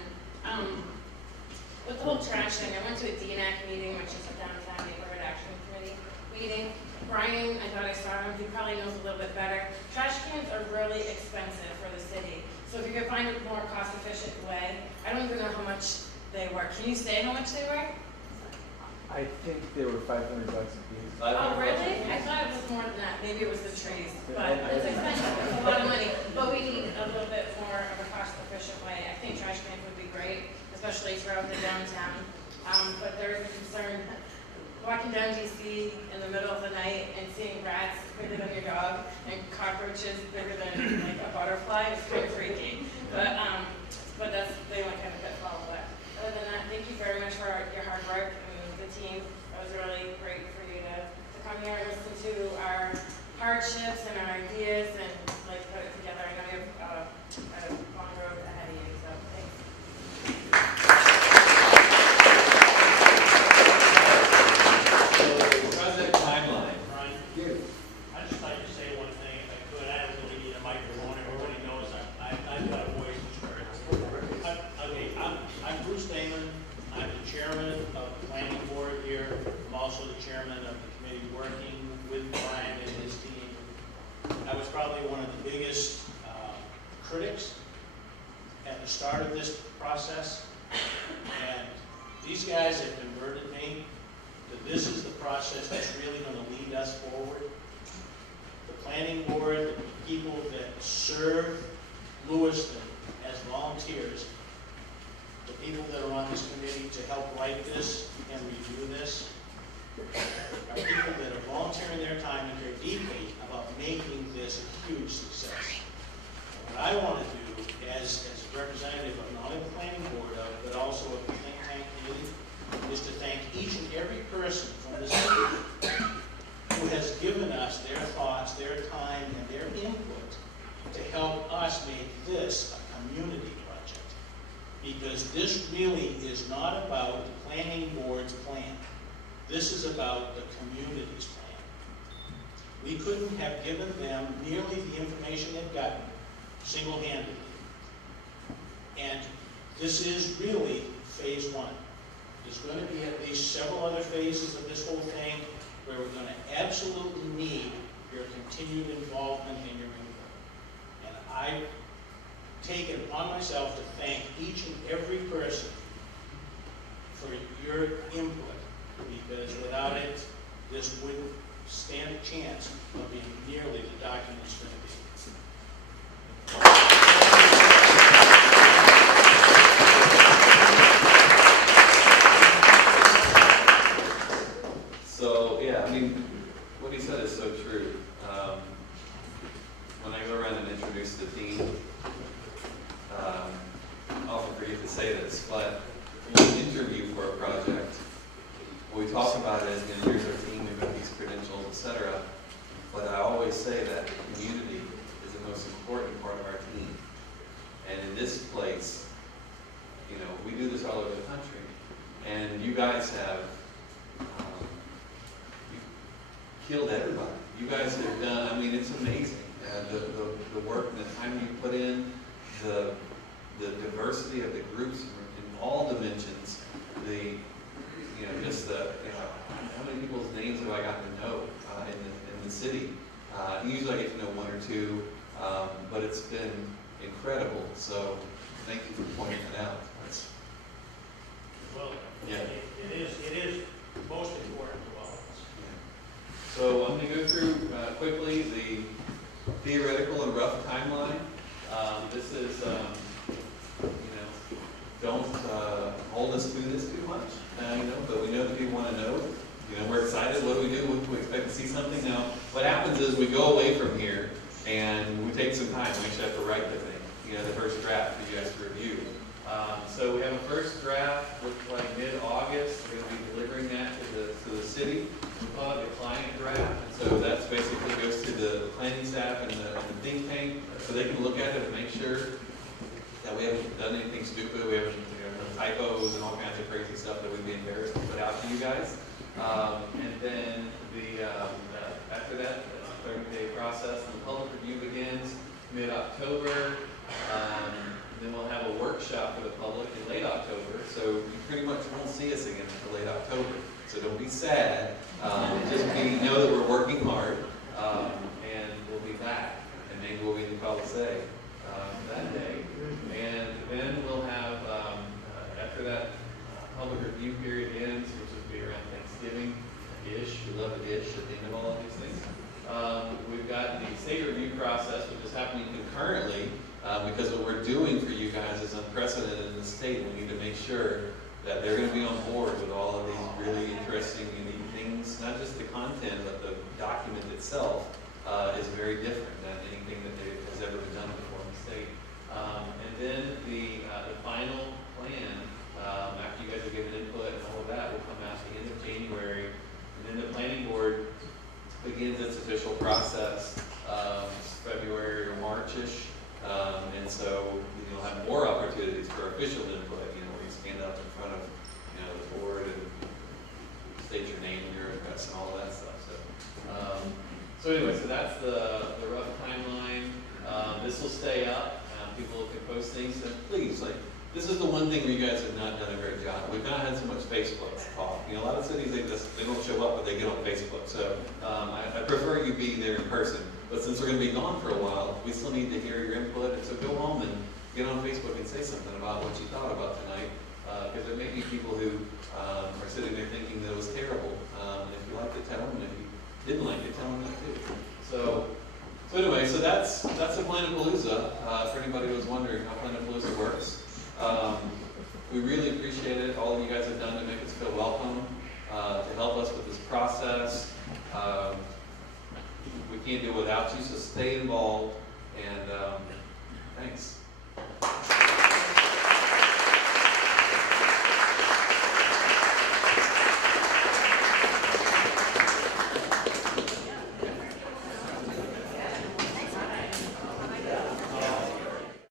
With the whole trash thing, I went to a DNAC meeting, which is a Downtown Neighborhood Action Committee meeting. Brian, I thought I saw him, he probably knows a little bit better. Trash cans are really expensive for the city. So if you could find a more cost-efficient way, I don't even know how much they were. Can you say how much they were? I think they were $500 a piece. Oh, really? I thought it was more than that. Maybe it was the trees, but it's expensive. It's a lot of money. But we need a little bit more of a cost-efficient way. I think trash cans would be great, especially throughout the downtown. But there is a concern walking down DC in the middle of the night and seeing rats bigger than your dog and cockroaches bigger than like a butterfly is kind of freaky. But that's the only kind of pitfall. But other than that, thank you very much for your hard work and the team. It was really great for you to come here and listen to our hardships and our ideas and like put it together. I know you have a long road ahead of you, so thanks. Project timeline. Brian, I'd just like to say one thing, if I could. I don't really need a microphone. Everybody knows I've got a voice. Okay, I'm Bruce Damon. I'm the chairman of the planning board here. chairman of the committee, working with Brian and his team. I was probably one of the biggest critics at the start of this process, and these guys have converted me that this is the process that's really going to lead us forward. The planning board, the people that serve Lewiston as volunteers, the people that are on this committee to help write this and review this, are people that are volunteering their time and care deeply about making this a huge success. What I want to do as a representative of not only the planning board, but also of the think tank committee, is to thank each and every person from this committee who has given us their thoughts, their time, and their input to help us make this a community project. Because this really is not about the planning board's plan. This is about the community's plan. We couldn't have given them nearly the information they've gotten single-handedly. And this is really phase one. There's going to be at least several other phases of this whole thing where we're going to absolutely need your continued involvement and your input. And I've taken upon myself to thank each and every person for your input, because without it, this wouldn't stand a chance of being nearly the document it's going to be. So, yeah, I mean, what he said is so true. When I go around and introduce the team, I often forget to say this, but when you interview for a project, what we talk about is, you know, here's our team, we've got these credentials, etc. But I always say that community is the most important part of our team. And in this place, you know, we do this all over the country. And you guys have killed everybody. You guys have done, I mean, it's amazing. The work and the time you put in, the diversity of the groups in all dimensions, you know, just the, you know, how many people's names have I gotten to know in the city? Usually I get to know one or two, but it's been incredible. So thank you for pointing that out. Well, yeah. It is most important to all of us. Yeah. So I'm going to go through quickly the theoretical and rough timeline. This is, you know, don't hold us to this too much, you know, but we know that people want to know. You know, we're excited. What do? We expect to see something. Now, what happens is we go away from here and we take some time. We actually have to write the thing, you know, the first draft for you guys to review. So we have a first draft, looks like mid-August. We're going to be delivering that to the city. We call it the client draft. And so that's basically goes to the planning staff and the think tank, so they can look at it and make sure that we haven't done anything stupid. We haven't, you know, done typos and all kinds of crazy stuff that we'd be embarrassed to put out to you guys. And then after that, that's a 30-day process. And the public review begins mid-October. Then we'll have a workshop for the public in late October. So you pretty much won't see us again until late October. So don't be sad. Just know that we're working hard, and we'll be back. And maybe we'll be in the Coliseum that day. And then we'll have, after that public review period ends, which will be around Thanksgiving-ish. We love a dish at the end of all of these things. We've got the state review process, which is happening concurrently, because what we're doing for you guys is unprecedented in the state. We need to make sure that they're going to be on board with all of these really interesting, unique things. Not just the content, but the document itself is very different than anything that has ever been done before in the state. And then the final plan, after you guys have given input and all of that, will come out at the end of January. And then the planning board begins its official process February or March-ish. And so you'll have more opportunities for official input, you know, where you stand up in front of, you know, the board and state your name and your address and all of that stuff. So anyway, so that's the rough timeline. This will stay up. People can post things. And please, like, this is the one thing where you guys have not done a great job. We've not had so much Facebook talk. You know, a lot of cities, they don't show up, but they get on Facebook. So I prefer you be there in person. But since we're going to be gone for a while, we still need to hear your input. And so go home and get on Facebook and say something about what you thought about tonight. Because there may be people who are sitting there thinking that it was terrible. If you liked it, tell them. And if you didn't like it, tell them that too. So anyway, so that's the PLANAPALOOZA. For anybody who was wondering how PLANAPALOOZA works. We really appreciate it. All of you guys have done to make us feel welcome, to help us with this process. We can't do it without you, so stay involved.